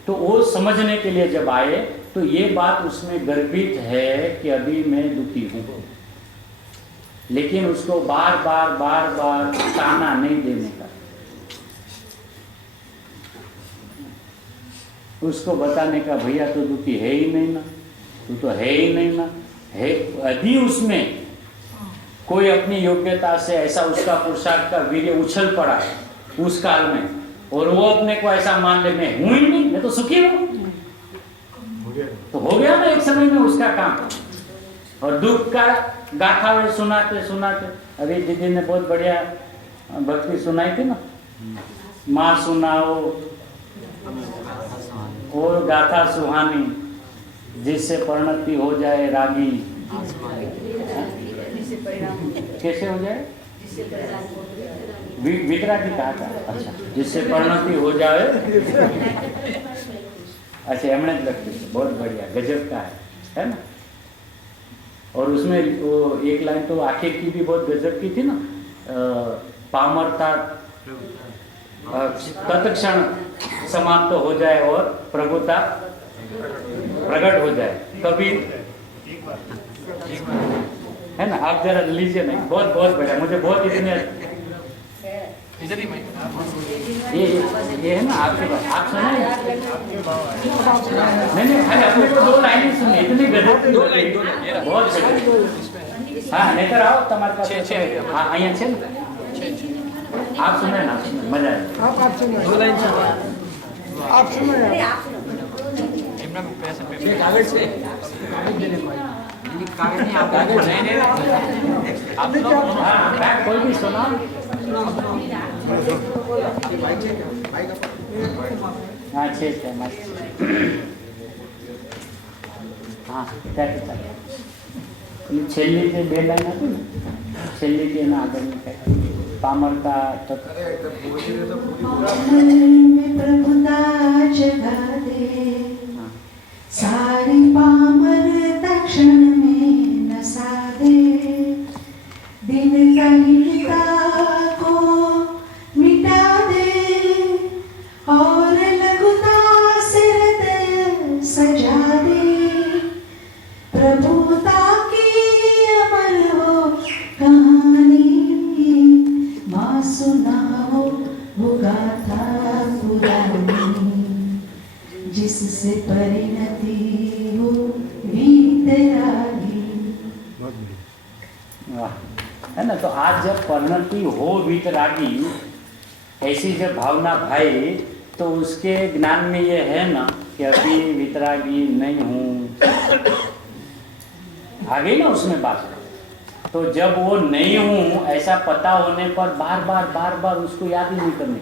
तो वो समझने के लिए जब आए तो ये बात उसमें गर्भित है कि अभी मैं दुखी हूँ, लेकिन उसको बार बार ताना नहीं देने का, उसको बताने का भैया तो दुखी है ही नहीं ना, तू तो है ही नहीं ना। है यदि उसमें कोई अपनी योग्यता से ऐसा उसका पुरुषार्थ का वीर्य उछल पड़ा उस काल में, और वो अपने को ऐसा मान ले मैं हूं ही नहीं, मैं तो सुखी हूं, तो हो गया ना एक समय में उसका काम। और दुख का गाथा वे सुनाते सुनाते, अभी दीदी ने बहुत बढ़िया भक्ति सुनाई थी ना, माँ सुनाओ और गाथा सुहानी, जिससे परिणति हो जाए रागी। कैसे हो जाए? वितरागी कहा था। अच्छा, जिससे परिणति हो जाए। अच्छा, एमने लगती है, बहुत बढ़िया, गजब का है ना। और उसमें वो एक लाइन तो आखिर की भी बहुत गजब की थी ना, पामरता तत्क्षण समाप्त हो जाए और प्रभुता प्रकट हो जाए, कभी है ना। आप जरा लीजिए नहीं, बहुत बहुत बढ़िया, मुझे बहुत इतने ये है ना आपके पास, आप सुने नहीं, अरे अपने को 2 लाइनें सुनी, इतनी गजब की 2 लाइन, बहुत गजब। हाँ, लेकर आओ तुम्हारे पास। हाँ, અહીંયા છે ને, आप सुने ना, मजा आए। आप सुनो, 2 लाइन सुनो, आप सुनो यार। कागज से कागज नहीं, आप कागज आप लोग। हाँ, कोई भी सुना। हाँ, ठीक है, मस्त। हाँ, क्या कहता है છેલ્લી જે 2 લાઈન હતી ને, છેલ્લી કે એના આગળની કઈ પામરતા प्रभुता जगा दे, सारी पामरता क्षण में नसा दे, दिन कहिता को मिटा दे और लघुता से हृदय सजा दे। प्रभुता की अमर हो कहानी, माँ सुनाओ वो गाथा पुरानी, जिससे परिणति हो वीतरागी। है ना। तो आज जब परिणति हो वीतरागी, ऐसी जब भावना भाई, तो उसके ज्ञान में ये है ना कि अभी वितरागी नहीं हूँ, आ गई ना उसमें बात। तो जब वो नहीं हूँ ऐसा पता होने पर बार बार उसको याद ही नहीं करने।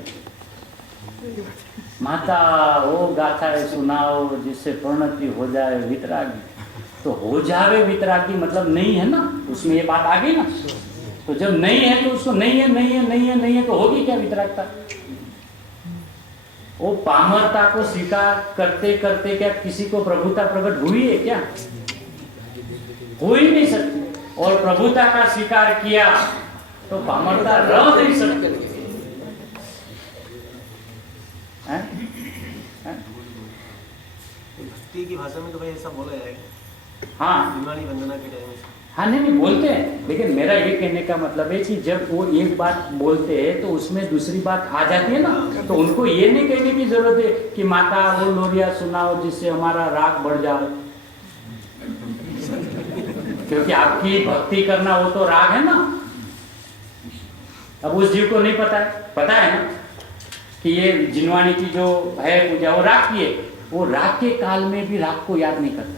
माता वो गाथा है सुनाओ, जिससे परिणति हो जाए वितरागी। तो हो जावे वितरागी मतलब नहीं है ना, उसमें ये बात आ गई ना। तो जब नहीं है तो उसको नहीं है तो होगी क्या वितरागता? वो पामरता को स्वीकार करते करते क्या किसी को प्रभुता प्रकट हुई है क्या? हो ही नहीं सकती। और प्रभुता का स्वीकार किया तो पामरता रह नहीं सकती। भक्ति की भाषा में तो भाई ऐसा बोला जाएगा। हाँ, दिवाली वंदना के टाइम में। हाँ, नहीं बोलते हैं, लेकिन मेरा ये कहने का मतलब है कि जब वो एक बात बोलते हैं तो उसमें दूसरी बात आ जाती है ना। तो उनको ये नहीं कहने की जरूरत है कि माता वो लोरिया सुनाओ जिससे हमारा राग बढ़ जाए, क्योंकि आपकी भक्ति करना वो तो राग है ना। अब उस जीव को नहीं पता है ना। कि ये जिनवाणी की जो है पूजा वो राग की है, वो राग के काल में भी राग को याद नहीं करता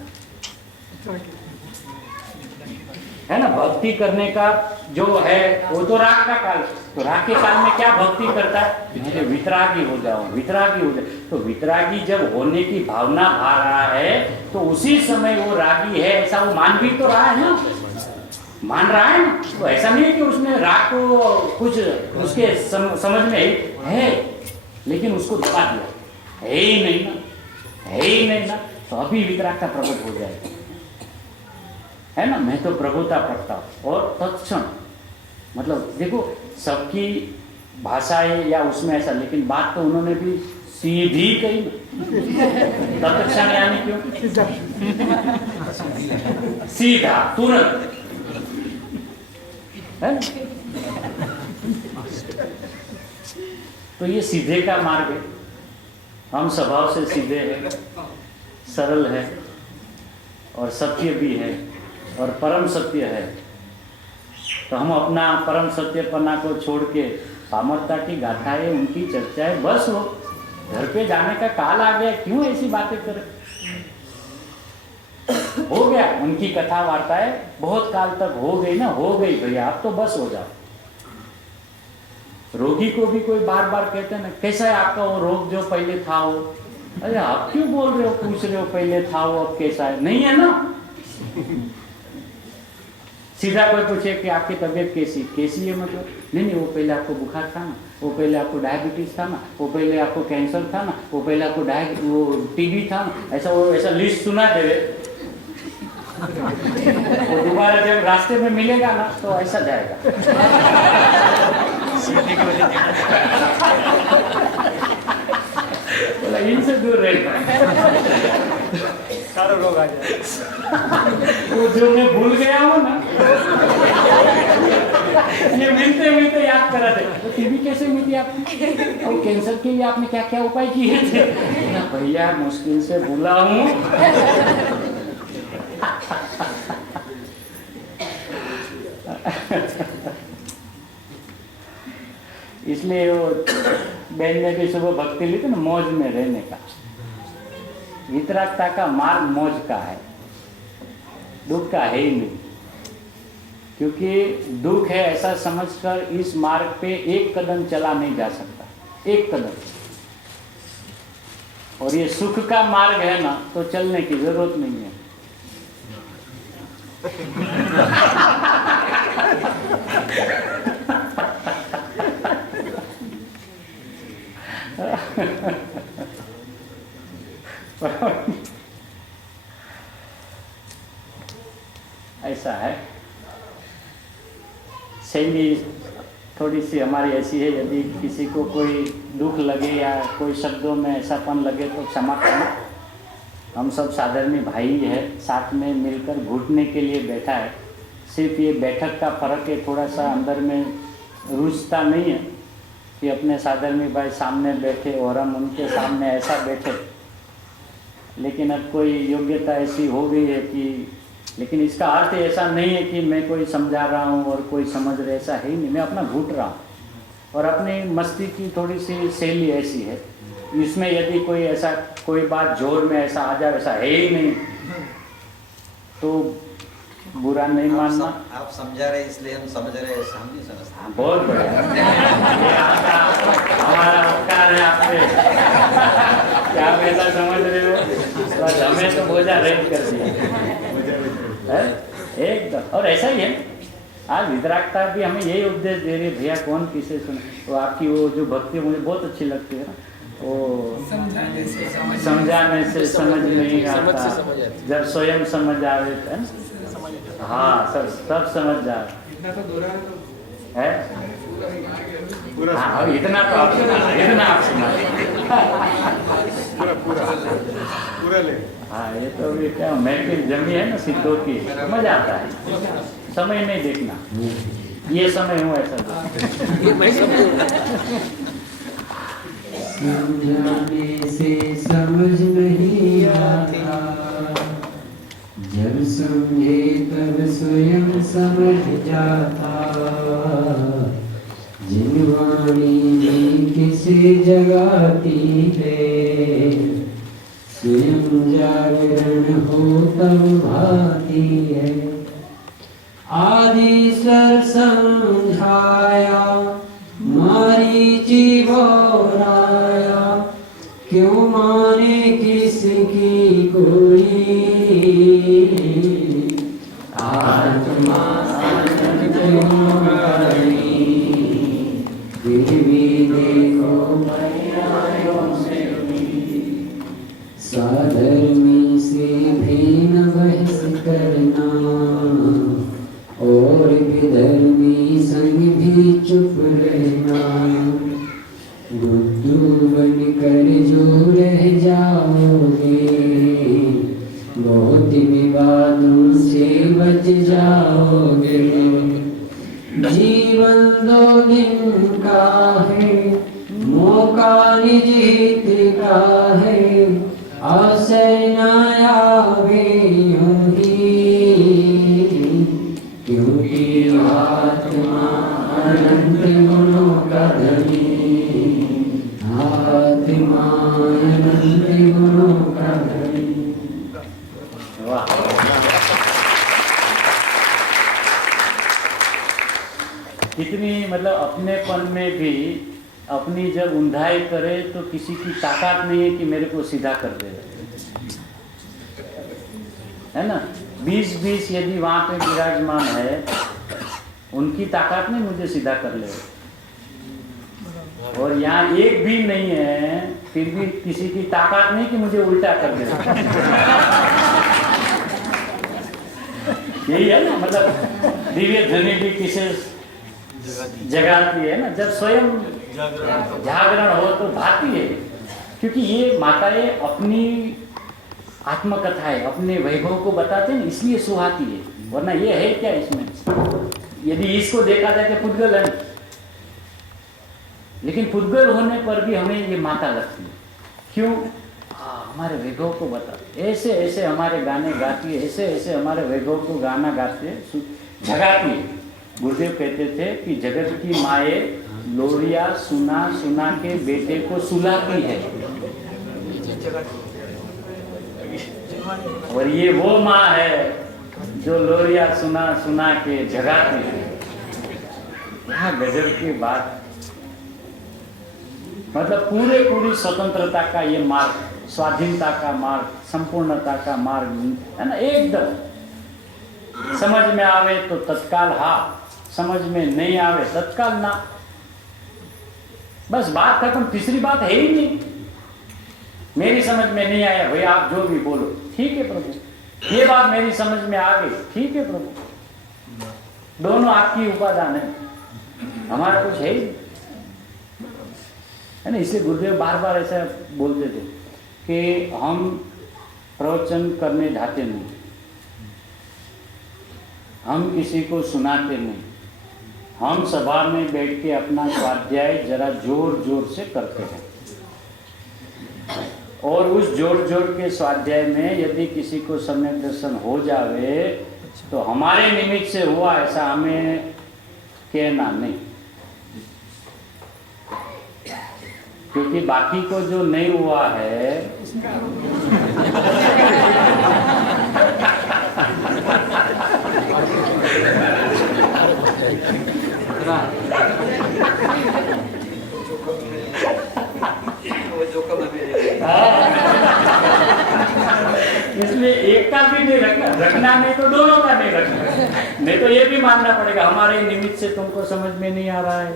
है ना। भक्ति करने का जो है वो तो राग का काल, तो राग के काल में क्या भक्ति करता है, मैं वितरागी हो जाऊं, वितरागी हो जाऊं। तो वितरागी जब होने की भावना भा रहा है तो उसी समय वो रागी है ऐसा वो मान भी तो रहा है ना, मान रहा है ना। तो ऐसा नहीं है कि उसने राग को कुछ उसके समझ में है लेकिन उसको दबा दिया, है ही नहीं ना, है ही नहीं ना, तो अभी वितराग का प्रकट हो जाएगा, है ना। मैं तो प्रभुता प्रगटाऊं और तत्क्षण, मतलब देखो सबकी भाषाएं या उसमें ऐसा, लेकिन बात तो उन्होंने भी सीधी कही ना। तत्क्षण यानी क्यों सीधा तुरंत, है ना। तो ये सीधे का मार्ग है, हम स्वभाव से सीधे हैं, सरल है और सत्य भी है और परम सत्य है। तो हम अपना परम सत्यपना को छोड़ के पामरता की गाथाएं, उनकी चर्चाएं, बस वो घर पे जाने का काल आ गया, क्यों ऐसी बातें करें। हो गया, उनकी कथा वार्ताएं बहुत काल तक हो गई ना, हो गई भैया, अब तो बस हो जाओ। रोगी को भी कोई बार बार कहते हैं ना, कैसा है आपका वो रोग जो पहले था वो, अरे आप क्यों बोल रहे हो, पूछ रहे हो पहले था वो अब कैसा है, नहीं है ना। सीधा कोई पूछे कि आपकी तबीयत कैसी है, मतलब नहीं वो पहले आपको बुखार था ना, वो पहले आपको डायबिटीज था ना, वो पहले आपको कैंसर था ना, वो पहले आपको वो टीबी था ना, ऐसा वो ऐसा लिस्ट सुना देवे। वो दोबारा जब रास्ते में मिलेगा ना तो ऐसा जाएगा। बोला इनसे दूर रहना, सारा रोग आ जाए। वो जो मैं भूल गया हूँ ना, ये मिलते मिलते याद करा दे। तो टीबी कैसे मिली आपने, और कैंसर के लिए आपने क्या क्या उपाय किए थे, भैया मुश्किल से भूला हूँ। इसलिए वो बहन ने भी सुबह भक्ति ली थी ना, मौज में रहने का। वितरागता का मार्ग मौज का है, दुख का है ही नहीं। क्योंकि दुख है ऐसा समझकर इस मार्ग पे एक कदम चला नहीं जा सकता, एक कदम। और ये सुख का मार्ग है ना, तो चलने की जरूरत नहीं है। ऐसा है, शैली थोड़ी सी हमारी ऐसी है। यदि किसी को कोई दुख लगे या कोई शब्दों में ऐसापन लगे तो क्षमा करना। हम सब साधारण भाई है, साथ में मिलकर घुटने के लिए बैठा है। सिर्फ ये बैठक का फर्क है, थोड़ा सा अंदर में रुचता नहीं है कि अपने साधारण भाई सामने बैठे और हम उनके सामने ऐसा बैठे। लेकिन अब कोई योग्यता ऐसी हो गई है कि, लेकिन इसका अर्थ ऐसा नहीं है कि मैं कोई समझा रहा हूँ और कोई समझ रहा, ऐसा है ही नहीं। मैं अपना घुट रहा हूँ और अपनी मस्ती की थोड़ी सी शैली ऐसी है। इसमें यदि कोई ऐसा कोई बात जोर में ऐसा आ जाए, ऐसा है ही नहीं, तो बुरा नहीं मानना। आप समझा रहे इसलिए हम समझ रहे हैं, हम नहीं समझते। बहुत बढ़िया, हमारा उपकार है आप पे कि आप ऐसा समझ रहे हो। बस हमें तो बोझा रेट कर दिया एकदम। और ऐसा ही है, आज वितरागता भी हमें यही उपदेश दे रही है, भैया कौन किसे सुने। तो आपकी वो जो भक्ति मुझे बहुत अच्छी लगती है ना, वो समझाने से समझ नहीं आता, जब स्वयं समझ आवे है। हाँ, सब समझ जाए। इतना तो दोहरा है, हाँ इतना तो आप सुना पूरा ले। हाँ, ये तो भी क्या महफिल जमी है ना सिद्धों की, मजा आता है। समय नहीं देखना, ये समय हूँ ऐसा। समझाने से समझ नहीं आता, जब समझे तब स्वयं समझ जाता। जिनवाणी ने किसे जगाती है, स्वयं जागरण हो तब भाती है। आदि स्वर समझाया मारीची बोराया, क्यों माने किसकी कोई, आत्मा अनंत गुणगानी, फिर भी देखो पर्यायों से भी। साधर्मी से भी न बहस करना, और विधर्मी संग भी चुप रहना। बुद्धू बन कर जो रह जाओगे, बहुत विवादों से बच जाओगे। जीवन 2 दिन का है, मौका निज हित का है, आशय न आवे यूं ही, क्योंकि आत्मा अनंत गुणों का धनी, आत्मा अनंत गुणों का धनी। वाह। कितनी मतलब अपनेपन में भी अपनी जब उंधाई करे तो किसी की ताकत नहीं है कि मेरे को सीधा कर दे, है ना। 20-20 यदि वहां पे विराजमान है, उनकी ताकत नहीं मुझे सीधा कर ले। और यहाँ एक भी नहीं है, फिर भी किसी की ताकत नहीं कि मुझे उल्टा कर दे। यही है ना, मतलब दिव्य ध्वनि भी किसे जगाती है ना, जब स्वयं जागरण हो तो भाती है। क्योंकि ये माताएं अपनी आत्मकथाएं अपने वैभव को बताते हैं, इसलिए सुहाती है। वरना ये है क्या इसमें, यदि इसको देखा जाए तो पुद्गल है, लेकिन पुद्गल होने पर भी हमें ये माता लगती है। क्यों? हमारे वैभव को बताते, ऐसे ऐसे हमारे गाने गाती है, ऐसे ऐसे हमारे वैभव को गाना गाते हैं, जगाती है। गुरुदेव कहते थे कि जगत की माए लोरिया सुना सुना के बेटे को सुलाती है, और ये वो माँ है जो लोरिया सुना सुना के जगाती है। यहाँ गजब की बात, मतलब पूरी स्वतंत्रता का ये मार्ग, स्वाधीनता का मार्ग, संपूर्णता का मार्ग है ना। एकदम समझ में आवे तो तत्काल हाँ, समझ में नहीं आवे तत्काल ना, बस बात खत्म। तीसरी बात है ही नहीं। मेरी समझ में नहीं आया भाई, आप जो भी बोलो ठीक है प्रभु, ये बात मेरी समझ में आ गई ठीक है प्रभु, दोनों आपकी उपादान है, हमारा कुछ है ही नहीं, है ना। इसलिए गुरुदेव बार बार ऐसा बोलते थे कि हम प्रवचन करने जाते नहीं, हम किसी को सुनाते नहीं, हम सभा में बैठ के अपना स्वाध्याय जरा जोर जोर से करते हैं। और उस जोर जोर के स्वाध्याय में यदि किसी को सम्यक दर्शन हो जावे तो हमारे निमित्त से हुआ ऐसा हमें कहना नहीं, क्योंकि बाकी को जो नहीं हुआ है इसलिए एक का भी नहीं रखना नहीं तो दोनों का नहीं रखना, नहीं तो ये भी मानना पड़ेगा हमारे निमित्त से तुमको समझ में नहीं आ रहा है,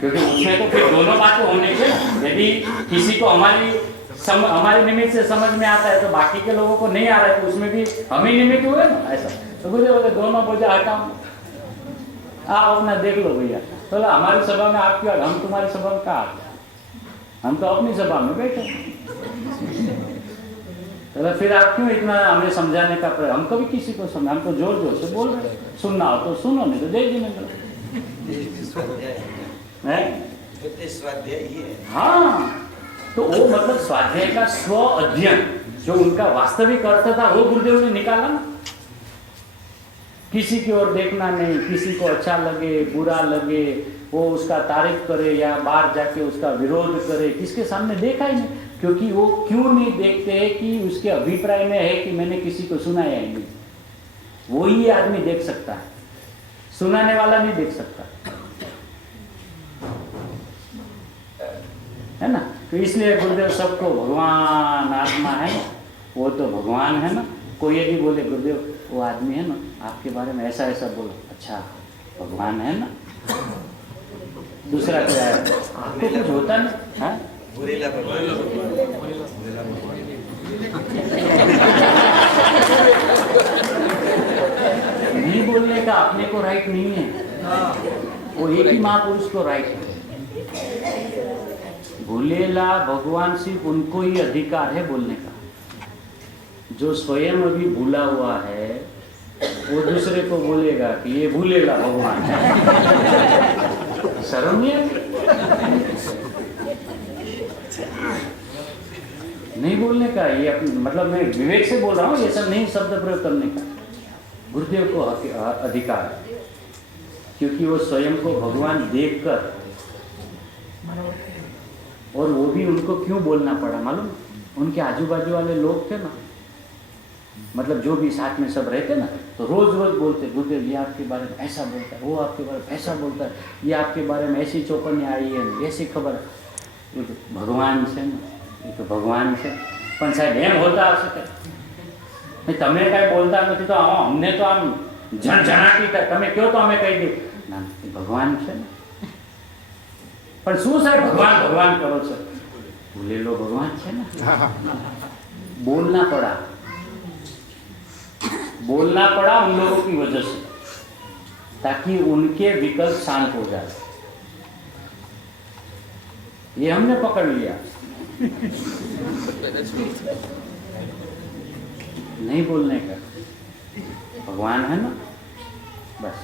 क्योंकि उसमें तो फिर दोनों बातें होने के। यदि किसी को हमारे निमित्त से समझ में आता है तो बाकी के लोगों को नहीं आ रहा है, तो उसमें भी हम ही निमित्त हुए ना। ऐसा तो बोले दोनों बोझा हटाओ, आप अपना देख लो भैया। तो हमारी सभा में आप क्यों, हम तुम्हारी सभा में कहाँ आते, हम तो अपनी सभा में बैठे। तो फिर आप क्यों इतना हमें समझाने का प्रयास, हम कभी किसी को समझा, हम तो जोर जोर से बोल रहे, सुनना हो तो सुनो, नहीं तो देख देने दो। स्वाध्याय ही है। हाँ, तो वो मतलब स्वाध्याय का स्व अध्ययन जो उनका वास्तविक अर्थ था वो गुरुदेव ने निकाला ना। किसी की ओर देखना नहीं, किसी को अच्छा लगे बुरा लगे, वो उसका तारीफ करे या बाहर जाके उसका विरोध करे, किसके सामने देखा ही नहीं। क्योंकि वो क्यों नहीं देखते कि उसके अभिप्राय में है कि मैंने किसी को सुनाया ही नहीं। वो ही आदमी देख सकता है, सुनाने वाला नहीं देख सकता, है ना। तो इसलिए गुरुदेव सबको भगवान आत्मा है ना, वो तो भगवान है ना। कोई यदि बोले गुरुदेव वो आदमी है ना आपके बारे में ऐसा ऐसा बोलो, अच्छा भगवान है ना, दूसरा क्या है, आपको कुछ होता नहीं है। भूरेला भगवान। नहीं बोलने का अपने को राइट नहीं है, वो एक ही महापुरुष को राइट है। भूलेला भगवान सिर्फ उनको ही अधिकार है बोलने का। जो स्वयं अभी भूला हुआ है वो दूसरे को बोलेगा कि ये भूलेला भगवान है। शर्म नहीं बोलने का, ये मतलब मैं विवेक से बोल रहा हूँ, ये सब नहीं शब्द प्रयोग करने का। गुरुदेव को अधिकार है क्योंकि वो स्वयं को भगवान देखकर, और वो भी उनको क्यों बोलना पड़ा मालूम, उनके आजू बाजू वाले लोग थे ना, मतलब जो भी साथ में सब रहते ना, तो रोज रोज बोलते गुरुदेव ये आपके बारे में ऐसा बोलता है, वो आपके बारे में ऐसा बोलता है, ये आपके बारे में ऐसी चौपन्नी आई है, ऐसी खबर है। ये तो भगवान से ना, ये तो भगवान से पण साहेब एम होता हશે કે તમે કાંઈ બોલતા નથી તો અમને તો આમ ઝણઝણાટી થાય, તમે કહો તો અમે કહી દઈએ ના ભગવાન છે ને। પણ શું સાહેબ ભગવાન ભગવાન કરો છો, ભૂલેલો ભગવાન છે ને। बोलना पड़ा उन लोगों की वजह से, ताकि उनके विकल्प शांत हो जाए। ये हमने पकड़ लिया। नहीं बोलने का, भगवान है ना, बस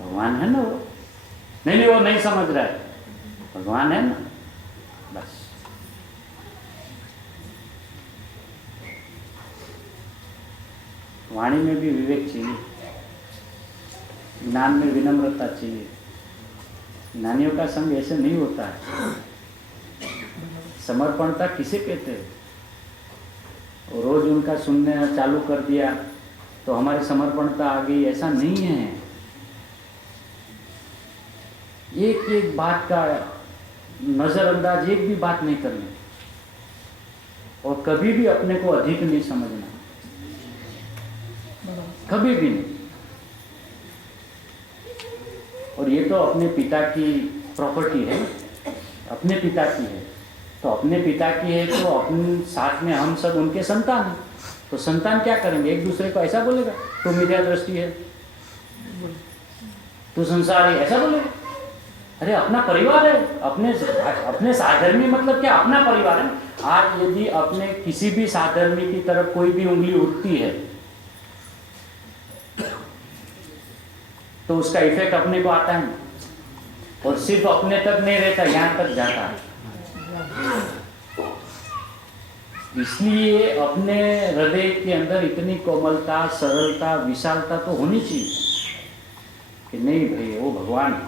भगवान है ना, वो नहीं वो नहीं समझ रहा है, भगवान है ना, बस। वाणी में भी विवेक चाहिए, ज्ञान में विनम्रता चाहिए। ज्ञानियों का संग ऐसे नहीं होता है। समर्पणता किसे कहते हैं? रोज उनका सुनने चालू कर दिया तो हमारी समर्पणता आ गई, ऐसा नहीं है। एक एक बात का नजरअंदाज, एक भी बात नहीं करनी, और कभी भी अपने को अधिक नहीं समझना, कभी भी नहीं। और ये तो अपने पिता की प्रॉपर्टी है, अपने पिता की है, तो अपने पिता की है तो अपने साथ में हम सब उनके संतान हैं। तो संतान क्या करेंगे, एक दूसरे को ऐसा बोलेगा तो मिथ्या दृष्टि है, तू संसारी, ऐसा बोलेगा। अरे अपना परिवार है, अपने साधर्मी मतलब क्या, अपना परिवार है। आज यदि अपने किसी भी साधर्मी की तरफ कोई भी उंगली उठती है तो उसका इफेक्ट अपने को आता है, और सिर्फ अपने तक नहीं रहता, यहाँ तक जाता है। इसलिए अपने हृदय के अंदर इतनी कोमलता, सरलता, विशालता तो होनी चाहिए कि नहीं भाई वो भगवान है,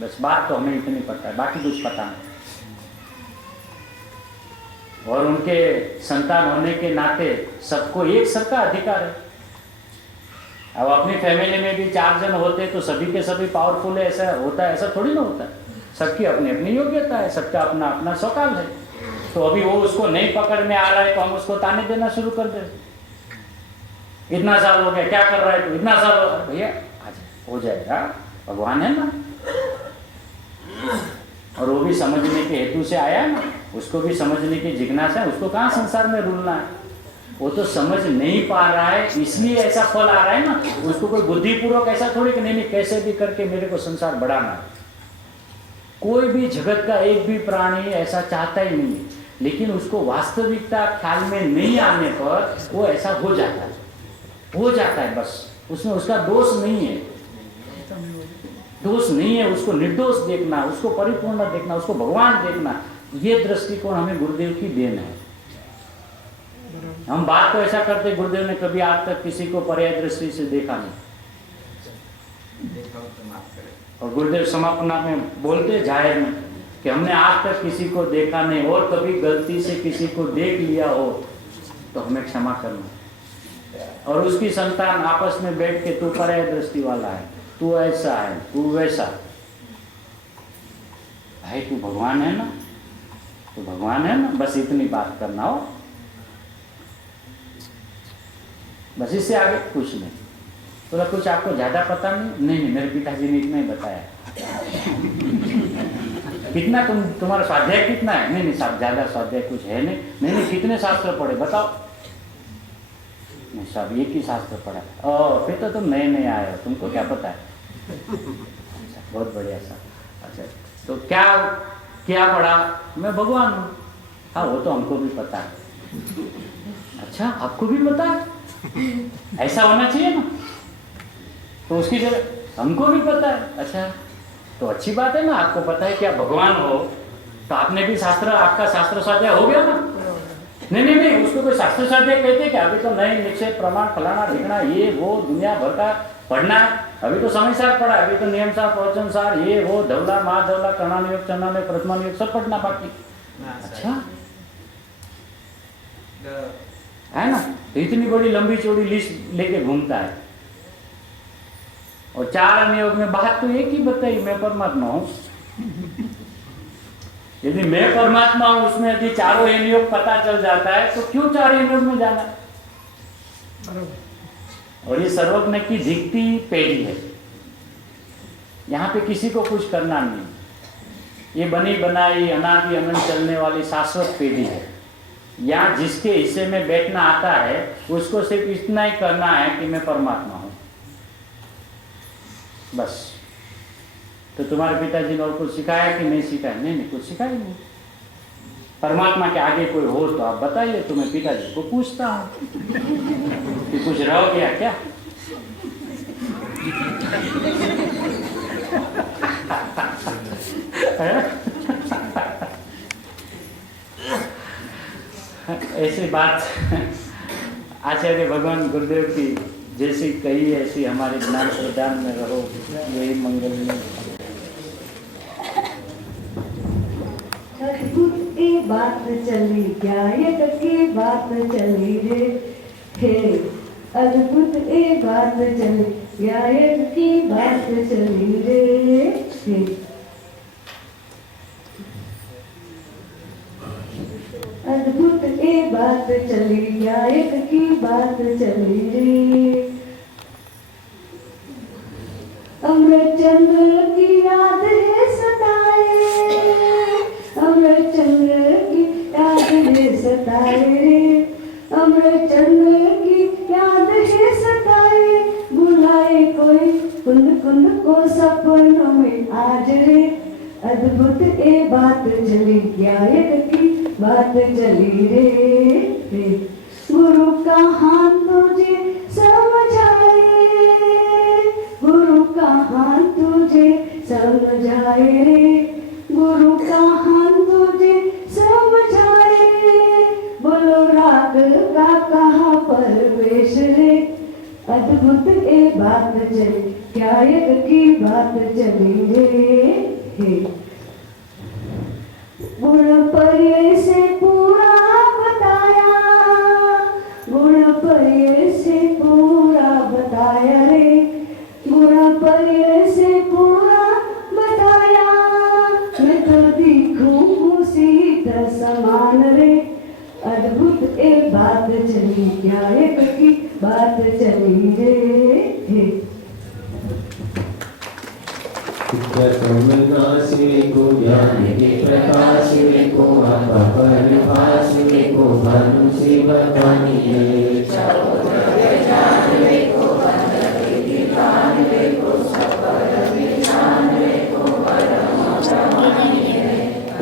बस बात तो हमें इतनी पता है, बाकी कुछ पता नहीं। और उनके संतान होने के नाते सबको एक सबका अधिकार है। अब अपनी फैमिली में भी 4 जन होते तो सभी के सभी पावरफुल है, ऐसा होता है? ऐसा थोड़ी ना होता है। सबकी अपनी अपनी योग्यता है, सबका अपना अपना सौकाल है। तो अभी वो उसको नहीं पकड़ में आ रहा है तो हम उसको ताने देना शुरू कर दे। इतना साल हो गया, क्या कर रहा है तू, इतना साल हो गया, भैया आज हो जाएगा, भगवान है ना। और वो भी समझने के हेतु से आया है ना, उसको भी समझने की जिज्ञासा है, उसको कहाँ संसार में रुलना है। वो तो समझ नहीं पा रहा है, इसलिए ऐसा फल आ रहा है ना। उसको कोई बुद्धिपूर्वक ऐसा थोड़ी कि नहीं कैसे भी करके मेरे को संसार बढ़ाना है। कोई भी जगत का एक भी प्राणी ऐसा चाहता ही नहीं है, लेकिन उसको वास्तविकता ख्याल में नहीं आने पर वो ऐसा हो जाता है, बस। उसमें उसका दोष नहीं है, उसको निर्दोष देखना, उसको परिपूर्ण देखना, उसको भगवान देखना, ये दृष्टिकोण हमें गुरुदेव की देन है। हम बात तो ऐसा करते, गुरुदेव ने कभी आज तक किसी को पर्याय दृष्टि से देखा नहीं। हो तो माफ करें। और गुरुदेव समापना में बोलते जाहिर में कि हमने आज तक किसी को देखा नहीं और कभी गलती से किसी को देख लिया हो तो हमें क्षमा करना। और उसकी संतान आपस में बैठ के तू पर्याय दृष्टि वाला है, तू ऐसा है, तू वैसा। भाई तू भगवान है ना, तू भगवान है ना, बस इतनी बात करना हो, बस इससे आगे कुछ नहीं। तो कुछ आपको ज्यादा पता नहीं? नहीं, मेरे पिताजी ने इतना ही बताया। कितना तुम्हारा स्वाध्याय कितना है? नहीं साहब ज्यादा स्वाध्याय कुछ है नहीं। नहीं कितने शास्त्र पढ़े बताओ? नहीं साहब एक ही शास्त्र पढ़ा। ओ फिर तो तुम नए आए हो, तुमको क्या पता है? अच्छा बहुत बढ़िया साहब। अच्छा तो क्या पढ़ा? मैं भगवान हूँ। हाँ वो तो हमको भी पता है। अच्छा आपको भी पता है? ऐसा होना चाहिए ना, तो उसकी जगह हमको भी पता है। अच्छा तो अच्छी बात है ना, आपको पता है कि आप भगवान हो तो आपने भी शास्त्र, आपका शास्त्र स्वाध्याय हो गया ना। नहीं उसको कोई शास्त्र स्वाध्याय कहते हैं क्या? अभी तो नए निश्चय प्रमाण फलाना ढिकना ये वो दुनिया भर का पढ़ना है। अभी तो समय सार पढ़ा, अभी तो नियम सार प्रवचन सार ये वो धवला महाधवला कर्णानुयोग चंद्रानुयोग प्रथमानुयोग सब पढ़ना बाकी। अच्छा है ना, तो इतनी बड़ी लंबी चौड़ी लिस्ट लेके घूमता है। और 4 अनुयोग में बात तो एक ही बताई, मैं परमात्मा हूं। यदि मैं परमात्मा हूं उसमें यदि चारों अनुयोग पता चल जाता है तो क्यों 4 अनुयोग में जाना? और ये सर्वज्ञ की दिखती पेढ़ी है, यहाँ पे किसी को कुछ करना नहीं। ये बनी बनाई अनादि अनंत चलने वाली शाश्वत पेढ़ी है। यहाँ जिसके हिस्से में बैठना आता है उसको सिर्फ इतना ही करना है कि मैं परमात्मा हूं, बस। तो तुम्हारे पिताजी ने और कुछ सिखाया कि नहीं सिखाया? नहीं कुछ सिखाया नहीं। परमात्मा के आगे कोई हो तो आप बताइए, तो मैं पिताजी को पूछता हूं कि कुछ रह गया क्या? ऐसी बात आचार्य भगवान गुरुदेव की जैसी कही ऐसी हमारे ज्ञान प्रदान में रहो, यही मंगल में। अद्भुत की बात चली, गायक की बात चली रे हे। अद्भुत की बात चली, गायक की बात चली रे हे। अद्भुत की बात चली, गायक की बात चली रे। अमृतचंद्र की याद है सताए, अमृतचंद्र की याद है सताए रे। अमृतचंद्र की याद है सताए, बुलाए कोई कुंद कुंद को सपनों में आज रे। अद्भुत ए बात चली, गायक की बात चली रे। गुरु का हाथ तुझे समझाए, गुरु का हाथ तुझे समझाए रे। गुरु का हाथ तुझे समझाए, बोलो राग का कहाँ परवेश रे। अद्भुत ए बात चली, गायक की बात चली रे। गुण पर्य से पूरा बताया, गुण पर्य से पूरा बताया रे। गुण पर्य से पूरा बताया, मैं तो दिखूं सीधा समान रे। अद्भुत ए बात चली, गायक की बात चली रे। नाशिवे को ज्ञान के प्रकाशिवे को अपरिभाषिवे को भानु शिव जानिए।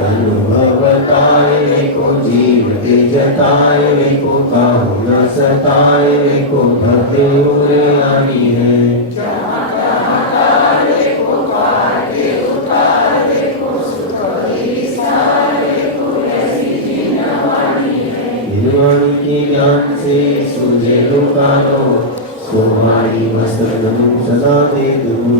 अनुभवताए को जीव के जताए को काहू न सताए को भक्ति उरे आनी है। की ज्ञान से सूझे दुकानो, तुम्हारी वस्त्र सदा दे दूं